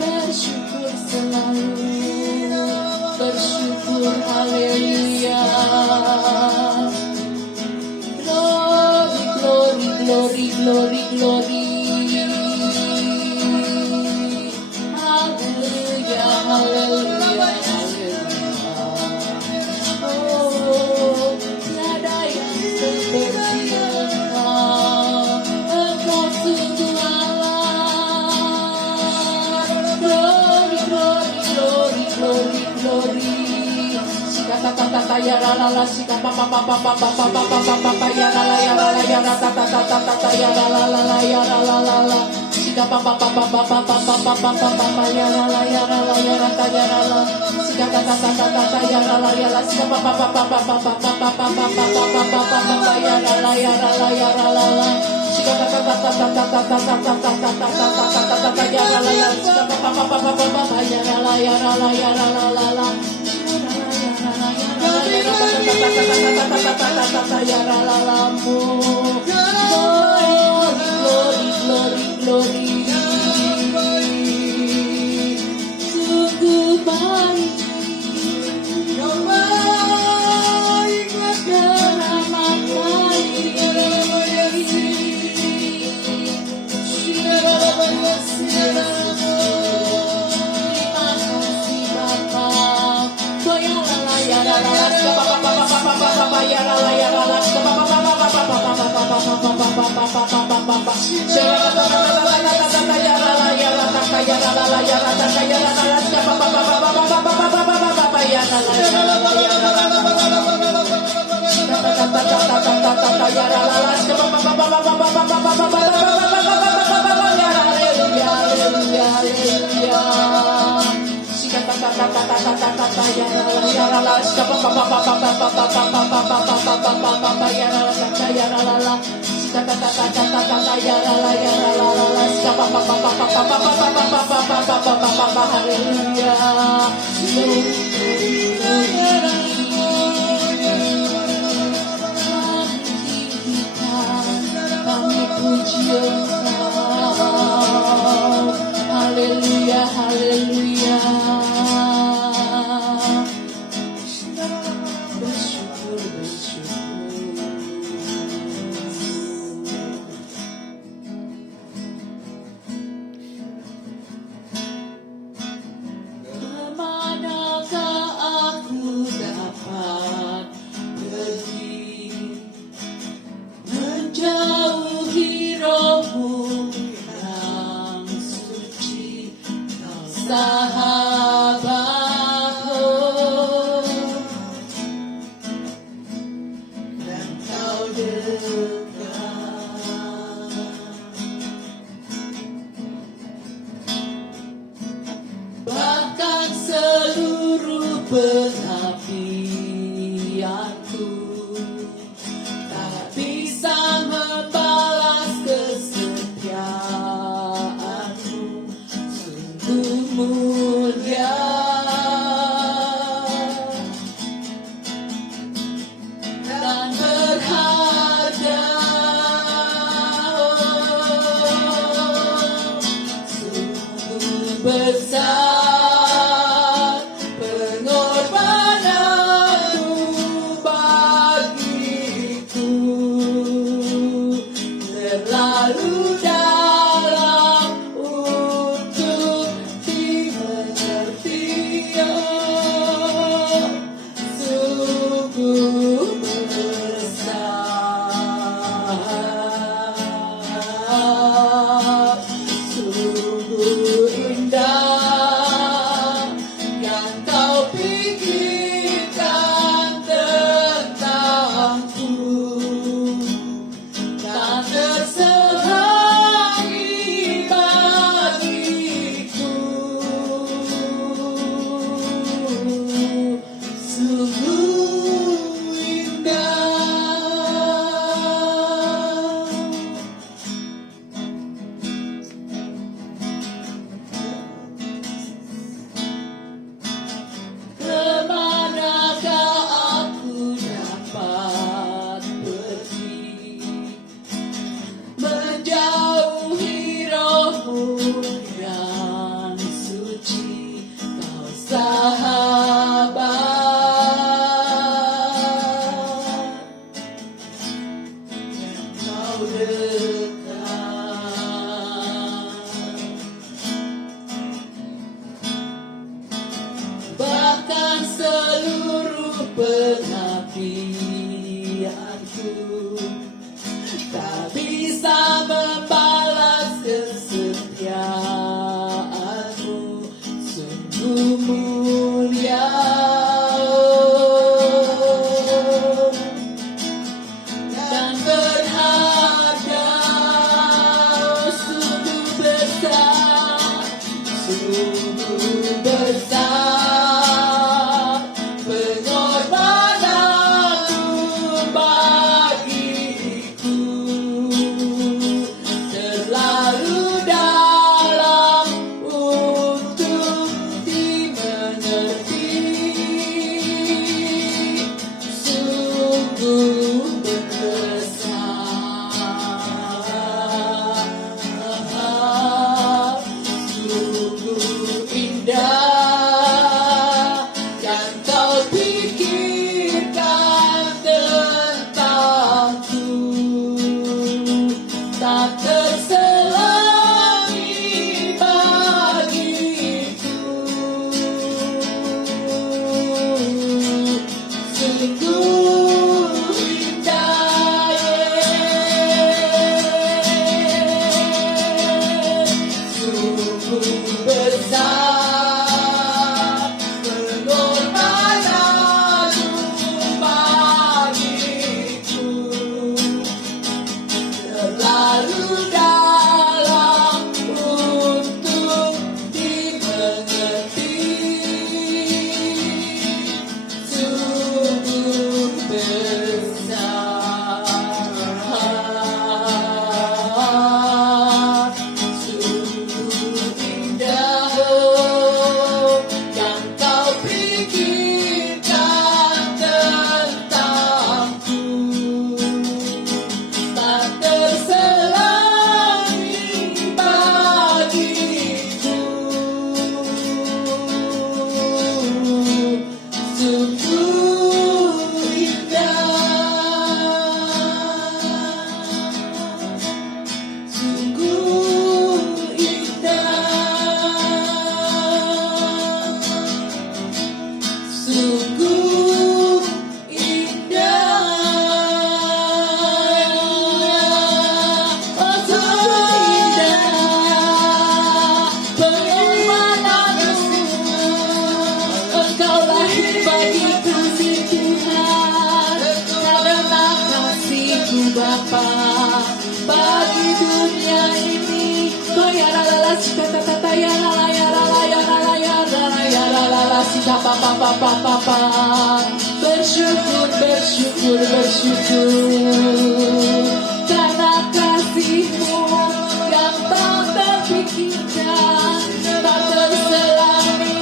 Bersyukur selalu, bersyukur, haleluya. Glory, glory, glory, glory. Haleluya, haleluya, haleluya. Oh, tiada yang seperti Engkau. Engkau sungguh Allah. Glory, glory, glory, glory, glory. Kata ya la la la sika pa pa pa pa pa pa pa pa pa pa pa ya la la ya la la ya la kata ya la la la la ya la la la la sika pa pa pa pa pa pa pa pa pa pa pa pa ya la la ya la la ya la ta ya la la sika kata ya la la ya la sika pa pa pa pa pa pa pa pa pa pa pa pa pa pa ya la la ya la la ya la la la sika kata ya la la ya sika pa pa pa pa pa pa ya la la ya la la ya la la la la glory, glory, glory. Sungguh baik, keramat baik. Haleluya, haleluya. Bersyukur, bersyukur. Kemanakah aku dapat pergi menjauhi rohmu? pengabdianku. Tak bisa membalas kesetiaanmu, sungguh mulia. Dan berharga, sungguh besar, sungguh besar pengorbananmu bagiku, terlalu dalam untuk dimengerti, sungguh besar, sungguh indah yang kau pikirkan tentangku, tak terselami bagiku, sungguh indah, sungguh besar pengorbananmu bagiku, terlalu dalam untuk dimengerti, sungguh besar, sungguh indah yang kau pikirkan tentangku, tak terselami bagiku, sungguh indah, sungguh indah, sungguh indah, oh sungguh indah pengorbananmu. Engkau lahir bagi kasih Tuhan, karena kasih-Ku Bapa bagi dunia ini. Oh ya la la la sika ta ta ta ya la la ya la la ya la la ya la la ya la la la sika pa pa pa pa pa pa. Bersyukur, bersyukur, bersyukur karena kasih-Mu yang tak terpikirkan, tak terselami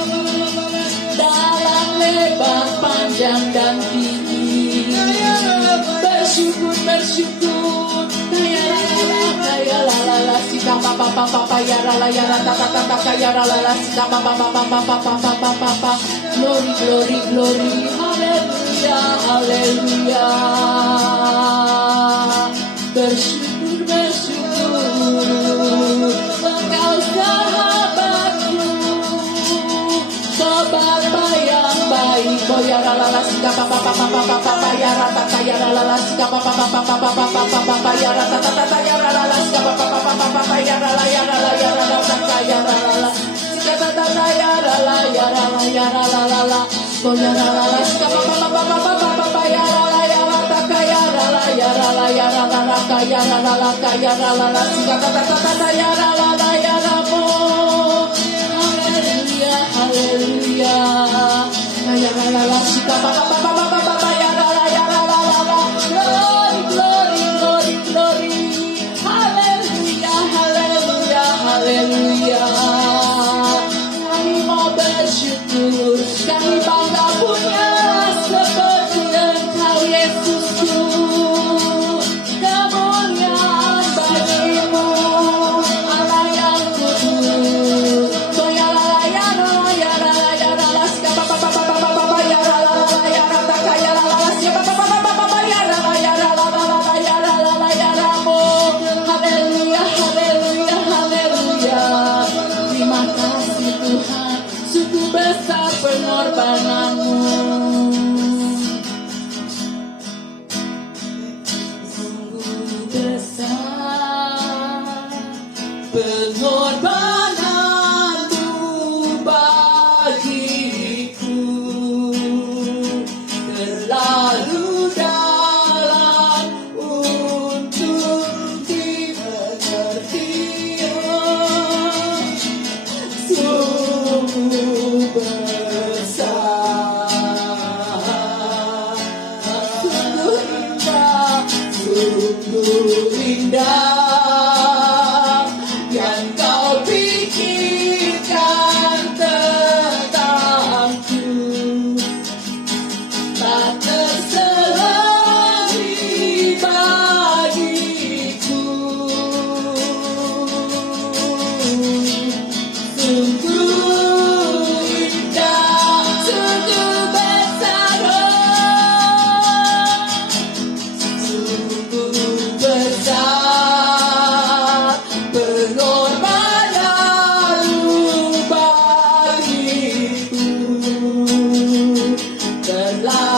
dalam lebar, panjang dan tinggi. Bersyukur, bersyukur. Ya la la la sika pa pa pa pa pa ya la la ya la ta ta ta ta ya la la la sika pa pa pa pa pa pa pa pa pa pa pa. Glory, glory, glory. Haleluya, haleluya. Bersyukur, bersyukur. Engkau sahabatku, sobat yang baik. Oh ya la la la sika pa pa pa pa pa pa pa ya la ta ta ya la la la sika pa pa pa pa pa pa pa pa pa pa ya la ta ta ta ya la la la sika pa pa pa pa pa pa pa ya la la ya la la ya la la ta ta ya la la la sika ta ta ta ya la la ya la la ya la la la la. Oh ya la la la sika pa pa pa pa pa pa pa pa ya la la ya la ta ta ya la la ya la la ya la la la ka ya la la la ka ya la la la sika ta ta ta ta ya la la la ya la mo. Haleluya, haleluya. Ya la la la sika pa pa pa pa pa pa pa ya la la ya la la la la. Glory, glory, glory, glory. Haleluya, haleluya, haleluya. Kami mau bersyukur, kami bangga punya seperti Engkau Yesusku. Kemuliaan bagi-Mu, Allah yang kudus. So ya la la ya la la ya la la ya la la sika pa pa pa pa pa pa pa ya la la la ya la ta ka ya la la la sika pa pa pa pa pa pa ya la la ya la la la la ya la la la ya la mo. Haleluya, haleluya, haleluya. Terima kasih Tuhan, sungguh besar pengorbanan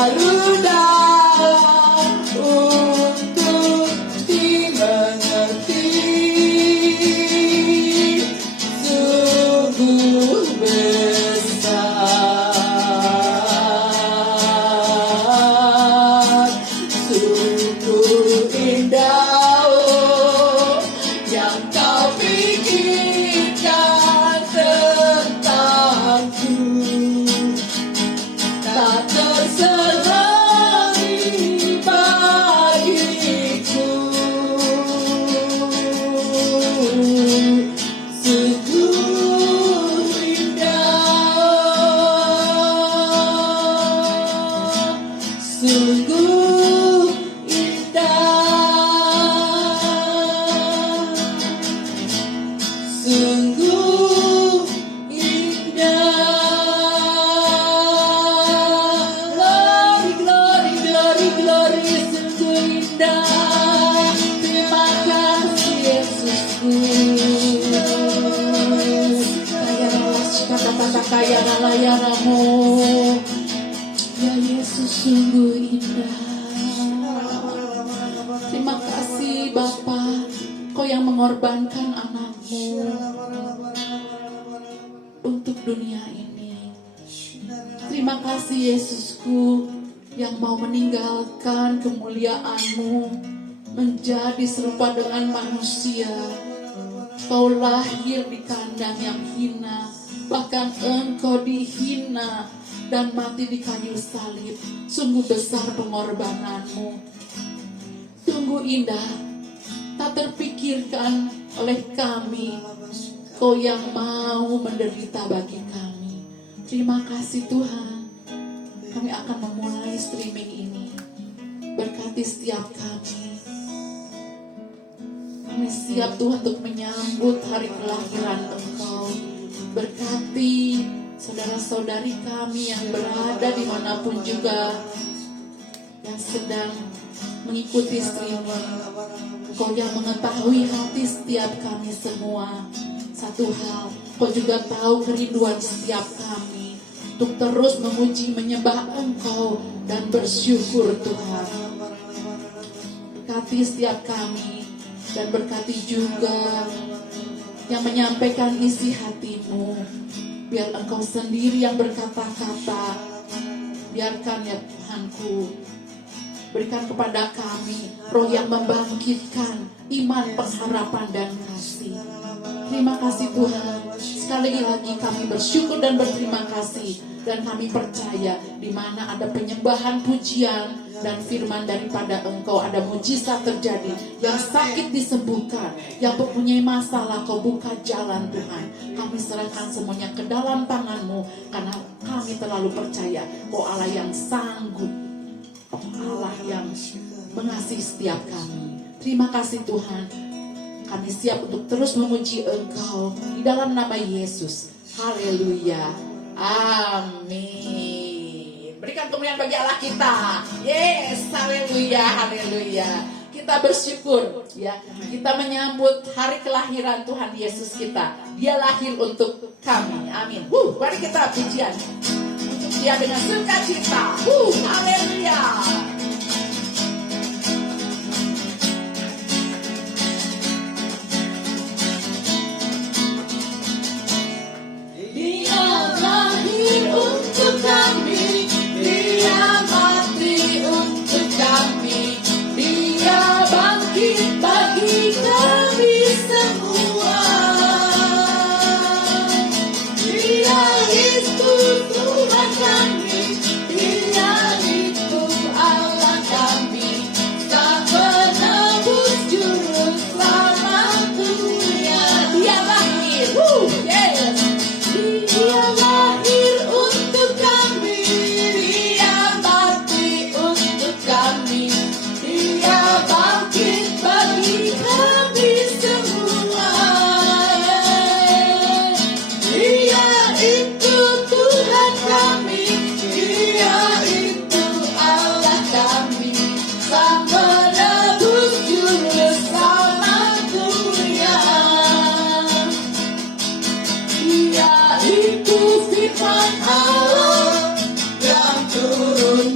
terlalu dalam untuk dimengerti. Sungguh besar, sungguh indah, oh, yang kau pikirkan tentangku. Tak terselami bagiku. Sungguh indah, sungguh indah, sungguh indah. Glory, glory, glory, glory, sungguh indah. Terima kasih Yesusku. Kaya ralayaramu, ya Yesus sungguh indah. Terima kasih Bapa, Kau yang mengorbankan anakmu untuk dunia ini. Terima kasih Yesusku yang mau meninggalkan kemuliaan-Mu menjadi serupa dengan manusia. Kau lahir di kandang yang hina, bahkan Engkau dihina dan mati di kayu salib. Sungguh besar pengorbananmu, sungguh indah, tak terpikirkan oleh kami. Kau yang mau menderita bagi kami. Terima kasih Tuhan. Kami akan memulai streaming ini. Berkati setiap kami. Kami siap Tuhan untuk menyambut hari kelahiran Engkau. Berkati saudara-saudari kami yang berada dimanapun juga, yang sedang mengikuti streaming. Kau yang mengetahui hati setiap kami semua. Satu hal, Kau juga tahu kerinduan setiap kami untuk terus memuji, menyembah Engkau dan bersyukur Tuhan. Berkati setiap kami dan berkati juga yang menyampaikan isi hatimu. Biar Engkau sendiri yang berkata-kata. Biarkan ya Tuhanku, berikan kepada kami roh yang membangkitkan iman, pengharapan, dan kasih. Terima kasih Tuhan. Sekali lagi kami bersyukur dan berterima kasih. Dan kami percaya di mana ada penyembahan, pujian, dan firman daripada Engkau, ada mujizat terjadi. Yang sakit disembuhkan, yang mempunyai masalah Kau buka jalan Tuhan. Kami serahkan semuanya ke dalam tangan-Mu, karena kami terlalu percaya Kau Allah yang sanggup, Allah yang mengasihi setiap kami. Terima kasih Tuhan. Kami siap untuk terus memuji Engkau di dalam nama Yesus. Haleluya. Amin. Berikan kemuliaan bagi Allah kita. Yes, haleluya, haleluya. Kita bersyukur ya. Kita menyambut hari kelahiran Tuhan Yesus kita. Dia lahir untuk kami. Amin. Mari kita pujian untuk Dia dengan sukacita. Haleluya. Untuk kami, Dia mati untuk kami, Dia bangkit bagi kami semua. Dia itu Tuhan kami, Dia itu Allah.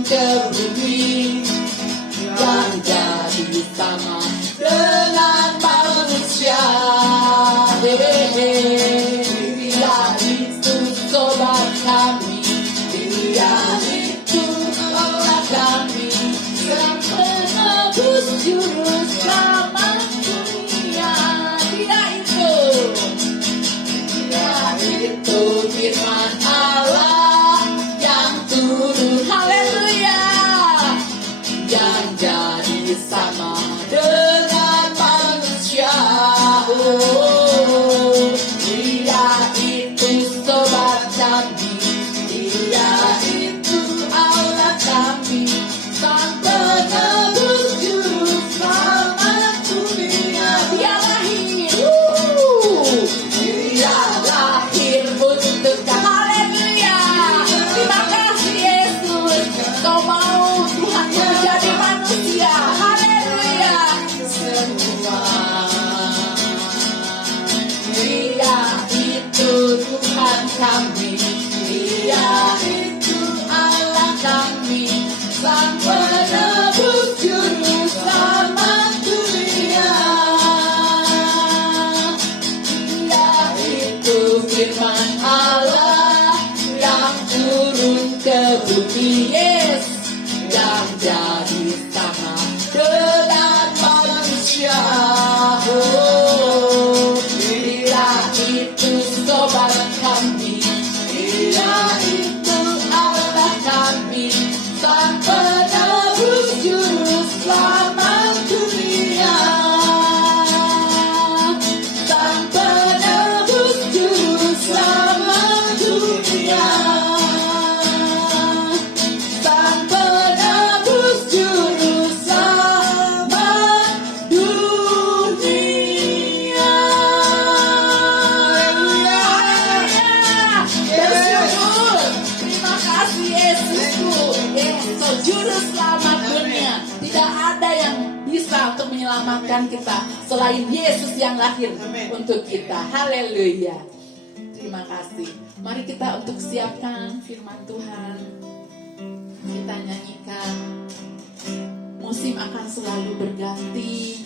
ke bumi yang jadi sama dengan manusia. Dia itu sobat kami, dia itu Allah kami, sang penebus juru selamat dunia. Dia itu firman Allah yang turun, haleluya, yang jadi sama dengan manusia. Oh, dia itu sobat kami, dia itu Allah kami, sang penebus juru selamat dunia. Dia lahir untuk kami. Haleluya. Terima kasih Yesus, kau mau Tuhan menjadi manusia. Haleluya. Semua dia itu Tuhan kami, dia itu Allah kami, sang penebus juru selamat dunia. Dia itu firman Allah yang turun ke bumi, yes, yang jadi sama dengan manusia. Oh, dia itu sobat kami, dia itu Allah kami, sang penebus juru selamat dunia. Sang penebus juru selamat dunia. Sang penebus juru selamat dunia. Bersyukur. Terima kasih Yesusku, Yesus juru selamat dunia. Tidak ada yang bisa untuk menyelamatkan kita selain Yesus yang lahir untuk kita. Haleluya. Terima kasih. Mari kita untuk siapkan firman Tuhan. Kita nyanyikan. Musim akan selalu berganti,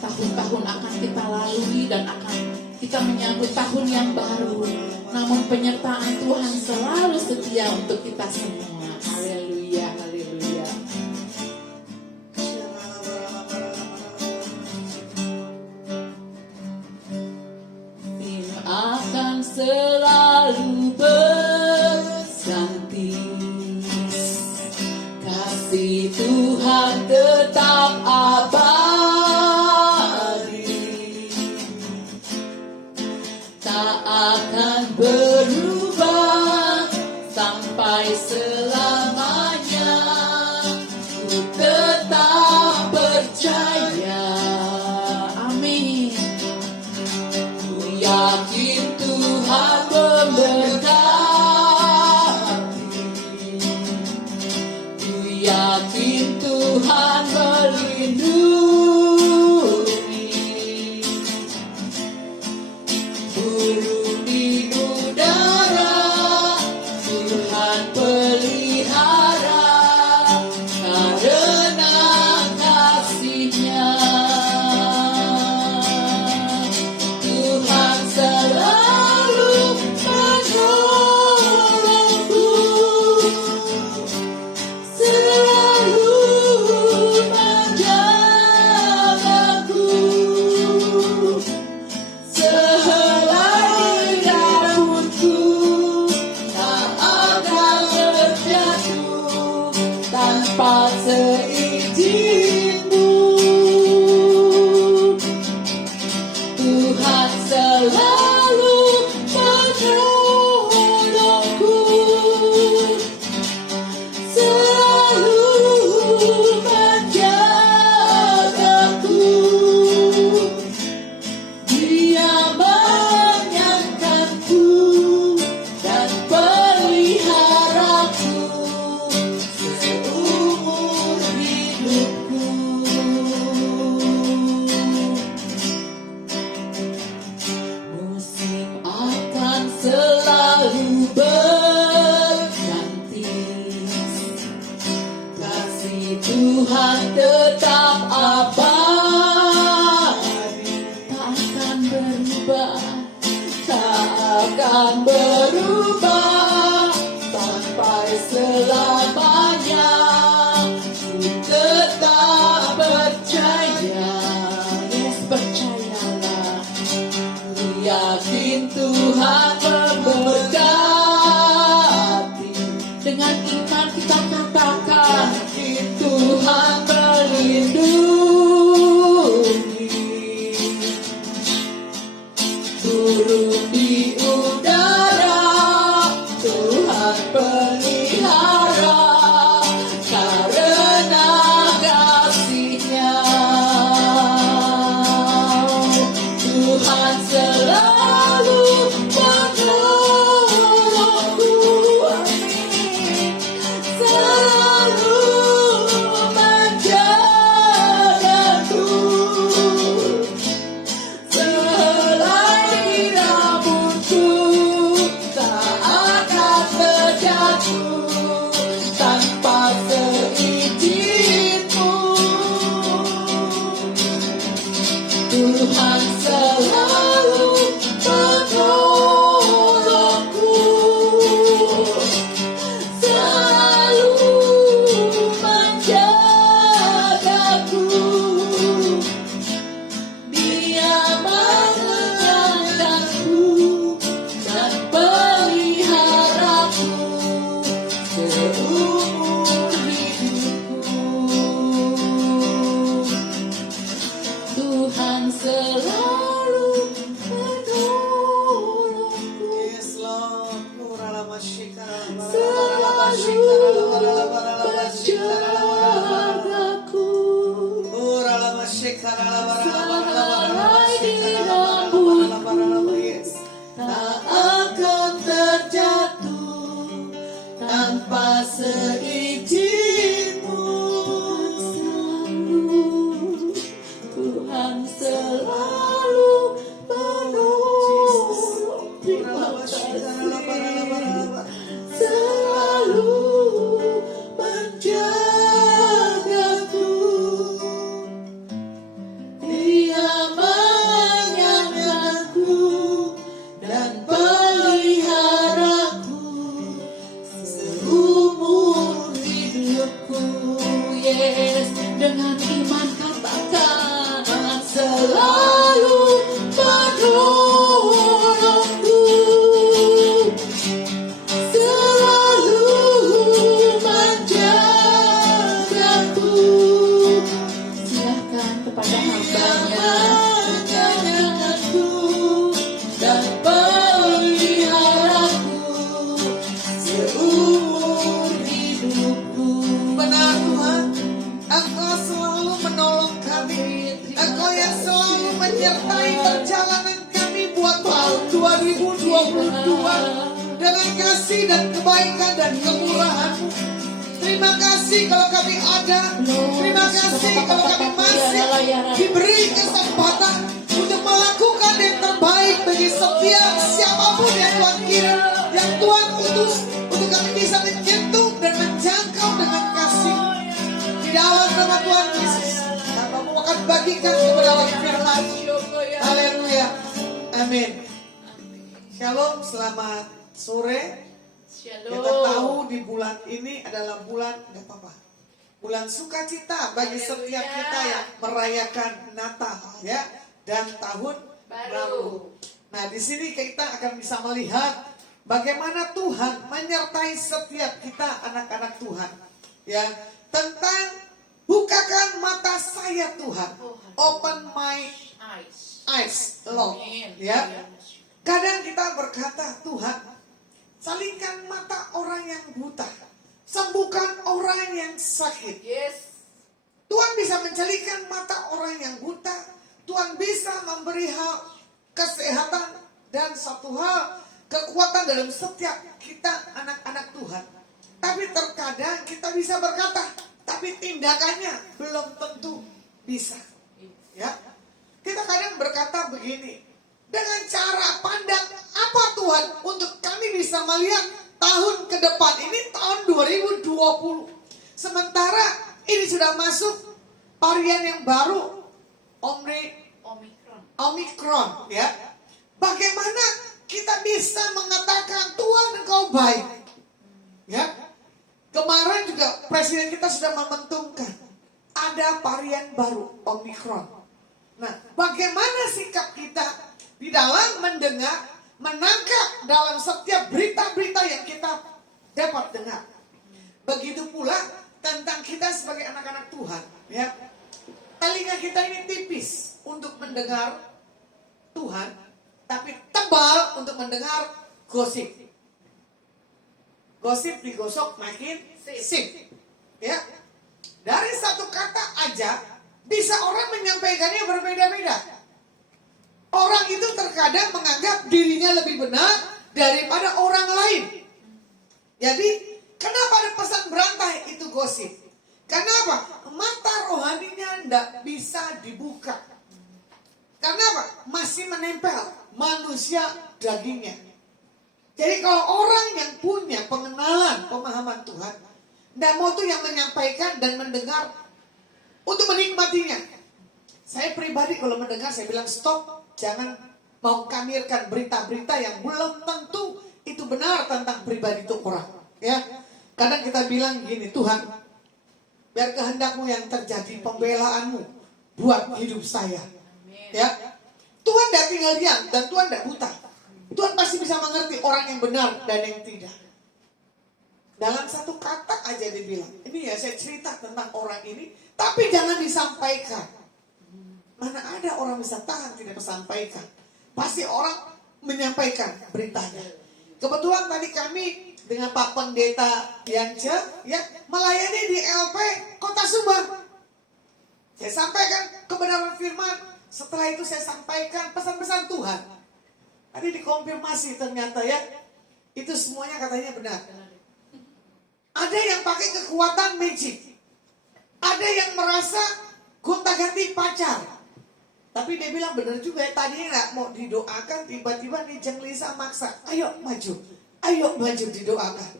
tahun-tahun akan kita lalui dan akan kita menyambut tahun yang baru. Namun penyertaan Tuhan selalu setia untuk kita semua. Haleluya, haleluya. Musim akan selalu berganti, kasih Tuhan tetap abadi, tak akan berubah sampai selamanya. Ku tetap percaya, amin. Ku yakin Tuhan memberkati, ku yakin Tuhan melindungi. Burung di udara Tuhan pelihara, karena kasih-Nya. Tuhan selalu menolongku, selalu menjaga Tuhan tetap abadi, tak akan berubah, tak akan berubah sampai selamanya. Ku tetap percaya, yes percayalah, ku yakin Tuhan memberkati. Dengan iman kita katakan, Tuhan melindungi. Turun di udara, Tuhan pelihara, karena kasih-Nya. Tuhan selalu menolongku, amin. Selalu menjagaku. Selai rambutku tak akan terjatuh tanpa seizin-Mu. Tuhan selalu menolongku, selalu menjagaku. Dia mengenyangkanku dan peliharaku seumur hidupku. Tuhan selalu menolongku, Yes, Lord. Muralama shikara, selalu menjagaku. Muralama shikara, Selai di rambutku yes. tak akan terjatuh tanpa seizin-Mu. Tuhan selalu menolong. Terima kasih. Selalu menjagaku. Dia mengenyangkanku dan peliharaku seumur hidupku. Yes, dengan iman katakan, selalu menolongku, selalu menjagaku. Silakan kepada hamba-Nya, menjagaku dan peliharaku seumur hidupku. Benar Tuhan, Engkau selalu menolong kami. Engkau yang selalu menyertai perjalanan kami buat tahun 2022 dengan kasih dan kebaikan dan kemurahan-Mu. Terima kasih kalau kami ada. Terima kasih kalau kami masih diberi kesempatan untuk melakukan yang terbaik bagi setiap siapapun yang Tuhan kirim, yang Tuhan utus untuk kami bisa menyentuh dan menjangkau dengan kasih. Di dalam nama Tuhan Yesus, Bapamu akan bagikan kepada orang firman. Haleluya. Amin. Shalom, selamat sore. Kita tahu di bulan ini adalah bulan, nggak apa-apa, bulan sukacita bagi setiap kita yang merayakan Natal, ya, dan tahun baru. Nah, di sini kita akan bisa melihat bagaimana Tuhan menyertai setiap kita anak-anak Tuhan, ya, tentang bukakan mata saya Tuhan, open my eyes, Lord, ya. Kadang kita berkata, Tuhan, salingkan mata orang yang buta, sembuhkan orang yang sakit. Yes. Tuhan bisa mencelikan mata orang yang buta. Tuhan bisa memberi hal kesehatan dan satu hal kekuatan dalam setiap kita anak-anak Tuhan. Tapi terkadang kita bisa berkata, tapi tindakannya belum tentu bisa. Ya, kita kadang berkata begini, dengan cara pandang apa Tuhan untuk kami bisa melihat tahun ke depan ini tahun 2020. Sementara ini sudah sudah masuk varian yang baru, Omikron, ya. Bagaimana kita bisa mengatakan Tuhan Engkau baik? Ya. Kemarin juga presiden kita sudah mementumkan ada varian baru, Omikron. Nah, bagaimana sikap kita di dalam mendengar, menangkap dalam setiap berita-berita yang kita dapat dengar. Begitu pula tentang kita sebagai anak-anak Tuhan, ya. Telinga kita ini tipis untuk mendengar Tuhan, tapi tebal untuk mendengar gosip. Gosip digosok makin sip. Ya. Dari satu kata aja bisa orang menyampaikannya berbeda-beda. Orang itu terkadang menganggap dirinya lebih benar daripada orang lain. Jadi, kenapa ada pesan berantai itu gosip? Kenapa? Mata rohaninya tidak bisa dibuka. Kenapa? Masih menempel manusia dagingnya. Jadi kalau orang yang punya pengenalan, pemahaman Tuhan, tidak mau tuh yang menyampaikan dan mendengar untuk menikmatinya. Saya pribadi kalau mendengar, saya bilang stop, jangan mau kamirkan berita-berita yang belum tentu itu benar tentang pribadi itu orang. Ya, kadang kita bilang gini, Tuhan, biar kehendakmu yang terjadi, pembelaanmu buat hidup saya. Ya, Tuhan tidak tinggal diam dan Tuhan tidak buta. Tuhan pasti bisa mengerti orang yang benar dan yang tidak. Dalam satu kata aja dibilang, ini ya saya cerita tentang orang ini, tapi jangan disampaikan. Mana ada orang bisa tahan tidak disampaikan. Pasti orang menyampaikan beritanya. Kebetulan tadi kami dengan Pak Pendeta Yance, ya, melayani di LP Kota Subang. Saya sampaikan kebenaran firman. Setelah itu saya sampaikan pesan-pesan Tuhan. Tadi dikonfirmasi ternyata ya, itu semuanya katanya benar. Ada yang pakai kekuatan magic. Ada yang merasa gonta-ganti pacar. Tapi dia bilang benar juga ya, tadinya nggak mau didoakan, tiba-tiba nih Jeng Lisa maksa. Ayo maju didoakan.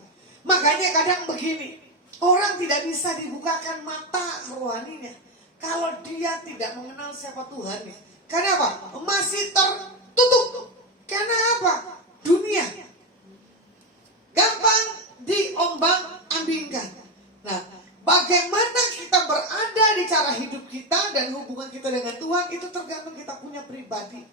Makanya kadang begini, orang tidak bisa dibukakan mata rohaninya kalau dia tidak mengenal siapa Tuhannya. Karena apa? Masih tertutup. Karena apa? Dunia gampang diombang-ambingkan. Nah, bagaimana kita berada di cara hidup kita dan hubungan kita dengan Tuhan itu tergantung kita punya pribadi.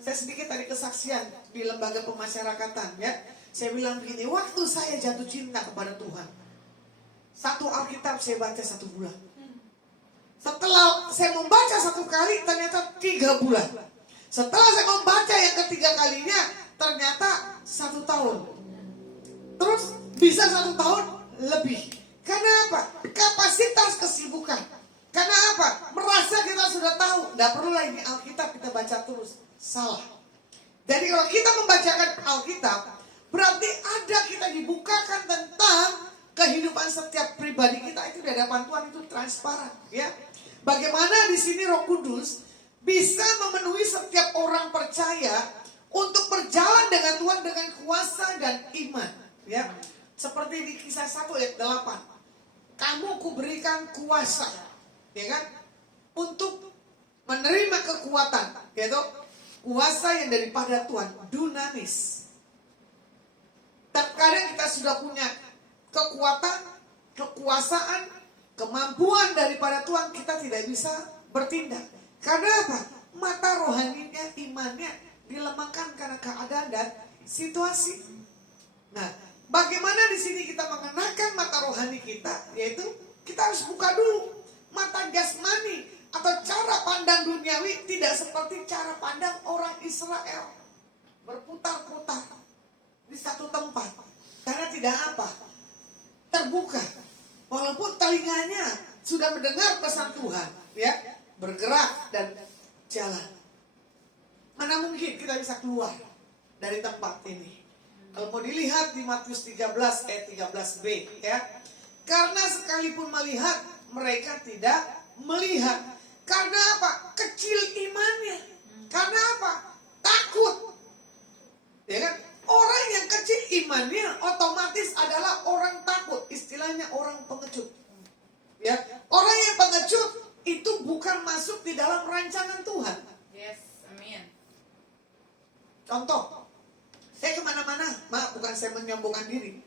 Saya sedikit tadi kesaksian di lembaga pemasyarakatan, ya. Saya bilang begini, waktu saya jatuh cinta kepada Tuhan, satu Alkitab saya baca 1 bulan. Setelah saya membaca 1 kali, ternyata 3 bulan. Setelah saya membaca yang ketiga kalinya, ternyata 1 tahun. Terus bisa 1 tahun lebih. Karena apa? Kapasitas kesibukan. Karena apa? Merasa kita sudah tahu. Tidak perlu lah ini Alkitab kita baca terus. Salah. Jadi kalau kita membacakan Alkitab, berarti ada kita dibukakan tentang kehidupan setiap pribadi kita itu di hadapan Tuhan itu transparan. Ya. Bagaimana di sini Roh Kudus bisa memenuhi setiap orang percaya untuk berjalan dengan Tuhan dengan kuasa dan iman. Ya, seperti di Kisah 1 ayat 8. Kamu kuberikan kuasa, ya kan, untuk menerima kekuatan, yaitu kuasa yang daripada Tuhan, dunamis. Terkadang kita sudah punya kekuatan, kekuasaan, kemampuan daripada Tuhan, kita tidak bisa bertindak. Karena apa? Mata rohaninya, imannya dilemahkan karena keadaan dan situasi. Nah, bagaimana di sini kita mengenakan mata rohani kita? Yaitu kita harus buka dulu mata jasmani atau cara pandang duniawi tidak seperti cara pandang orang Israel. Berputar-putar di satu tempat. Karena tidak apa? Terbuka. Walaupun telinganya sudah mendengar pesan Tuhan, ya, bergerak dan jalan. Mana mungkin kita bisa keluar dari tempat ini? Kalau mau dilihat di Matius 13 ayat 13b, ya. Karena sekalipun melihat, mereka tidak melihat. Karena apa? Kecil imannya. Karena apa? Takut. Ya kan? Orang yang kecil imannya otomatis adalah orang takut. Istilahnya orang pengecut. Ya, orang yang rancangan Tuhan. Yes, amin. Contoh, saya kemana-mana, maaf bukan saya menyombongkan diri,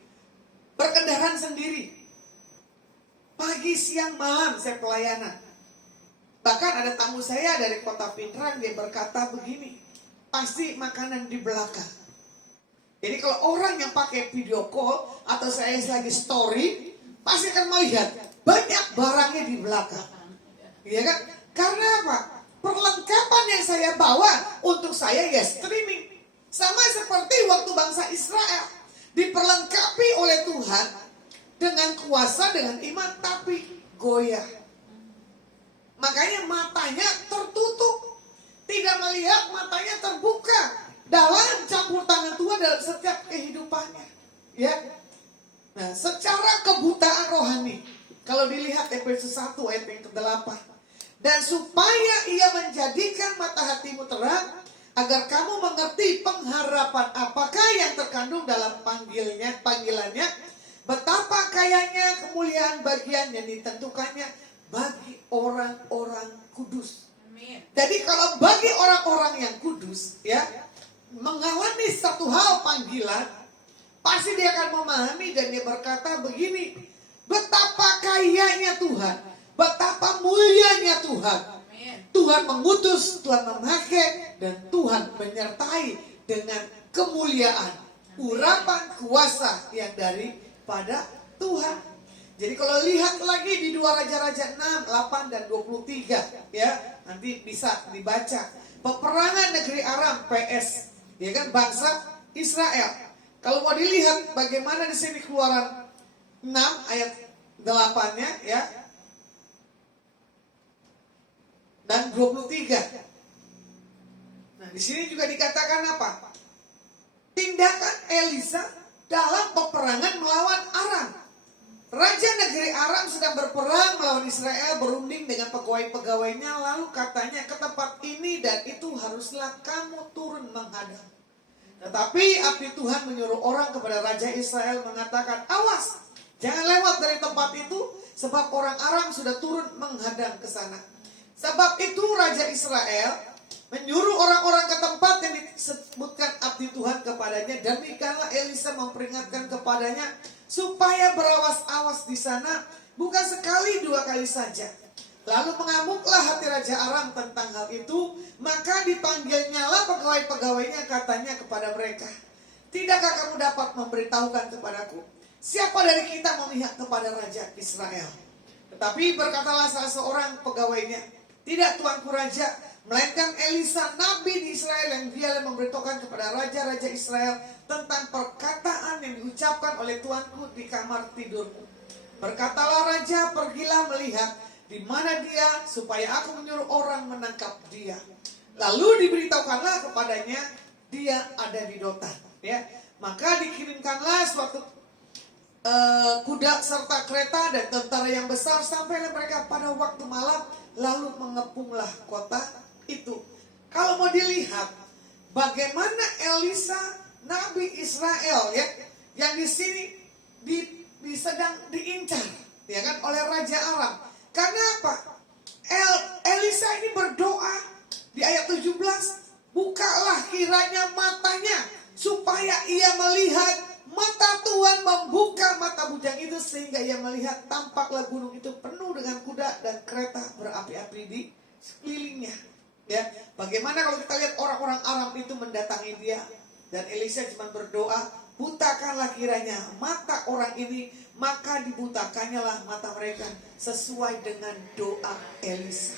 berkendaraan sendiri. Pagi, siang, malam saya pelayanan. Bahkan ada tamu saya dari kota Pinrang, dia berkata begini, pasti makanan di belakang. Jadi kalau orang yang pakai video call atau saya lagi story, pasti akan melihat banyak barangnya di belakang. Iya kan? Karena apa? Perlengkapan yang saya bawa untuk saya ya streaming. Sama seperti waktu bangsa Israel diperlengkapi oleh Tuhan dengan kuasa, dengan iman, tapi goyah. Makanya matanya tertutup, tidak melihat, matanya terbuka dalam campur tangan Tuhan dalam setiap kehidupannya. Ya. Nah, secara kebutaan rohani, kalau dilihat Efesus 1 ayat yang ke-8, dan supaya ia menjadikan mata hatimu terang, agar kamu mengerti pengharapan apakah yang terkandung dalam panggilannya, betapa kayanya kemuliaan bagian yang ditentukannya bagi orang-orang kudus. Amin. Jadi kalau bagi orang-orang yang kudus, ya, mengalami satu hal panggilan, pasti dia akan memahami dan dia berkata begini, betapa kayanya Tuhan, betapa mulianya Tuhan. Amin. Tuhan mengutus, Tuhan memakai, dan Tuhan menyertai dengan kemuliaan, urapan kuasa yang daripada Tuhan. Jadi kalau lihat lagi di 2 Raja-Raja 6, 8 dan 23, ya, nanti bisa dibaca. Peperangan negeri Aram PS, ya kan, bangsa Israel. Kalau mau dilihat bagaimana di sini Keluaran 6 ayat 8-nya, ya. Dan 23. Nah, di sini juga dikatakan apa? Tindakan Elisa dalam peperangan melawan Aram. Raja negeri Aram sedang berperang melawan Israel, berunding dengan pegawai-pegawainya, lalu katanya ke tempat ini dan itu haruslah kamu turun menghadap. Tetapi api Tuhan menyuruh orang kepada Raja Israel mengatakan, awas, jangan lewat dari tempat itu, sebab orang Aram sudah turun menghadang ke sana. Sebab itu Raja Israel menyuruh orang-orang ke tempat yang disebutkan abdi Tuhan kepadanya. Demikianlah Elisa memperingatkan kepadanya supaya berawas-awas di sana, bukan sekali 2 kali saja. Lalu mengamuklah hati Raja Aram tentang hal itu. Maka dipanggilnyalah pegawai-pegawainya, katanya kepada mereka, tidakkah kamu dapat memberitahukan kepadaku siapa dari kita memihak kepada Raja Israel? Tetapi berkatalah salah seorang pegawainya, tidak tuanku raja, melainkan Elisa nabi di Israel yang dia memberitahukan kepada raja-raja Israel tentang perkataan yang diucapkan oleh tuanku di kamar tidurmu. Berkatalah raja, pergilah melihat di mana dia, supaya aku menyuruh orang menangkap dia. Lalu diberitahukanlah kepadanya, dia ada di Dotan. Ya, maka dikirimkanlah suatu kuda serta kereta dan tentara yang besar, sampailah mereka pada waktu malam, lalu mengepunglah kota itu. Kalau mau dilihat bagaimana Elisa nabi Israel, ya, yang di sini sedang diincar, ya kan, oleh Raja Aram. Karena apa? Elisa ini berdoa di ayat 17, bukalah kiranya matanya supaya ia melihat. Mata Tuhan membuka mata bujang itu sehingga ia melihat, tampaklah gunung itu penuh dengan kuda dan kereta berapi-api di sekelilingnya. Ya, bagaimana kalau kita lihat orang-orang Aram itu mendatangi dia, dan Elisa cuma berdoa, butakanlah kiranya mata orang ini, maka dibutakannya lah mata mereka sesuai dengan doa Elisa.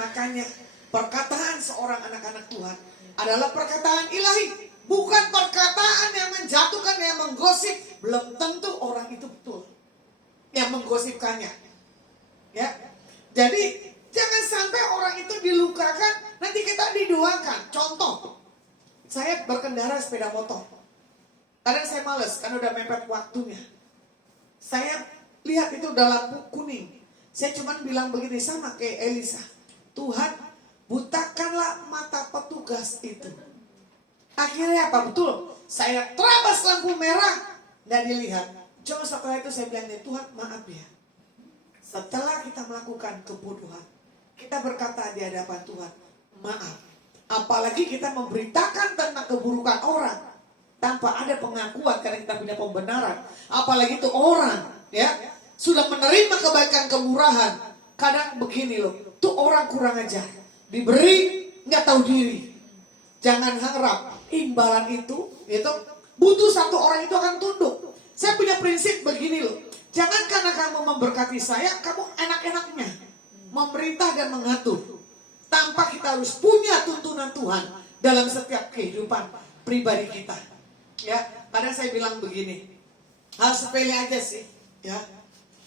Makanya perkataan seorang anak-anak Tuhan adalah perkataan ilahi. Bukan perkataan yang menjatuhkan, yang menggosip. Belum tentu orang itu betul yang menggosipkannya. Ya, jadi jangan sampai orang itu dilukakan, nanti kita didoakan. Contoh, saya berkendara sepeda motor. Kadang saya males karena udah mepet waktunya. Saya lihat itu udah lampu kuning. Saya cuma bilang begini sama kayak Elisa, Tuhan, butakanlah mata petugas itu. Akhirnya apa? Betul, saya terabas lampu merah, nggak dilihat. Cuma setelah itu saya bilang, Tuhan maaf ya, setelah kita melakukan kebodohan, kita kita berkata di hadapan Tuhan, maaf. Apalagi kita memberitakan tentang keburukan orang tanpa ada pengakuan karena kita punya pembenaran. Apalagi itu orang ya sudah menerima kebaikan kemurahan. Kadang begini loh, tuh orang kurang ajar, diberi nggak tahu diri. Jangan harap imbalan itu butuh satu orang itu akan tunduk. Saya punya prinsip begini loh, jangan karena kamu memberkati saya, kamu enak-enaknya memerintah dan mengatur. Tanpa kita harus punya tuntunan Tuhan dalam setiap kehidupan pribadi kita. Ya, kadang saya bilang begini, hal sepele aja sih, ya.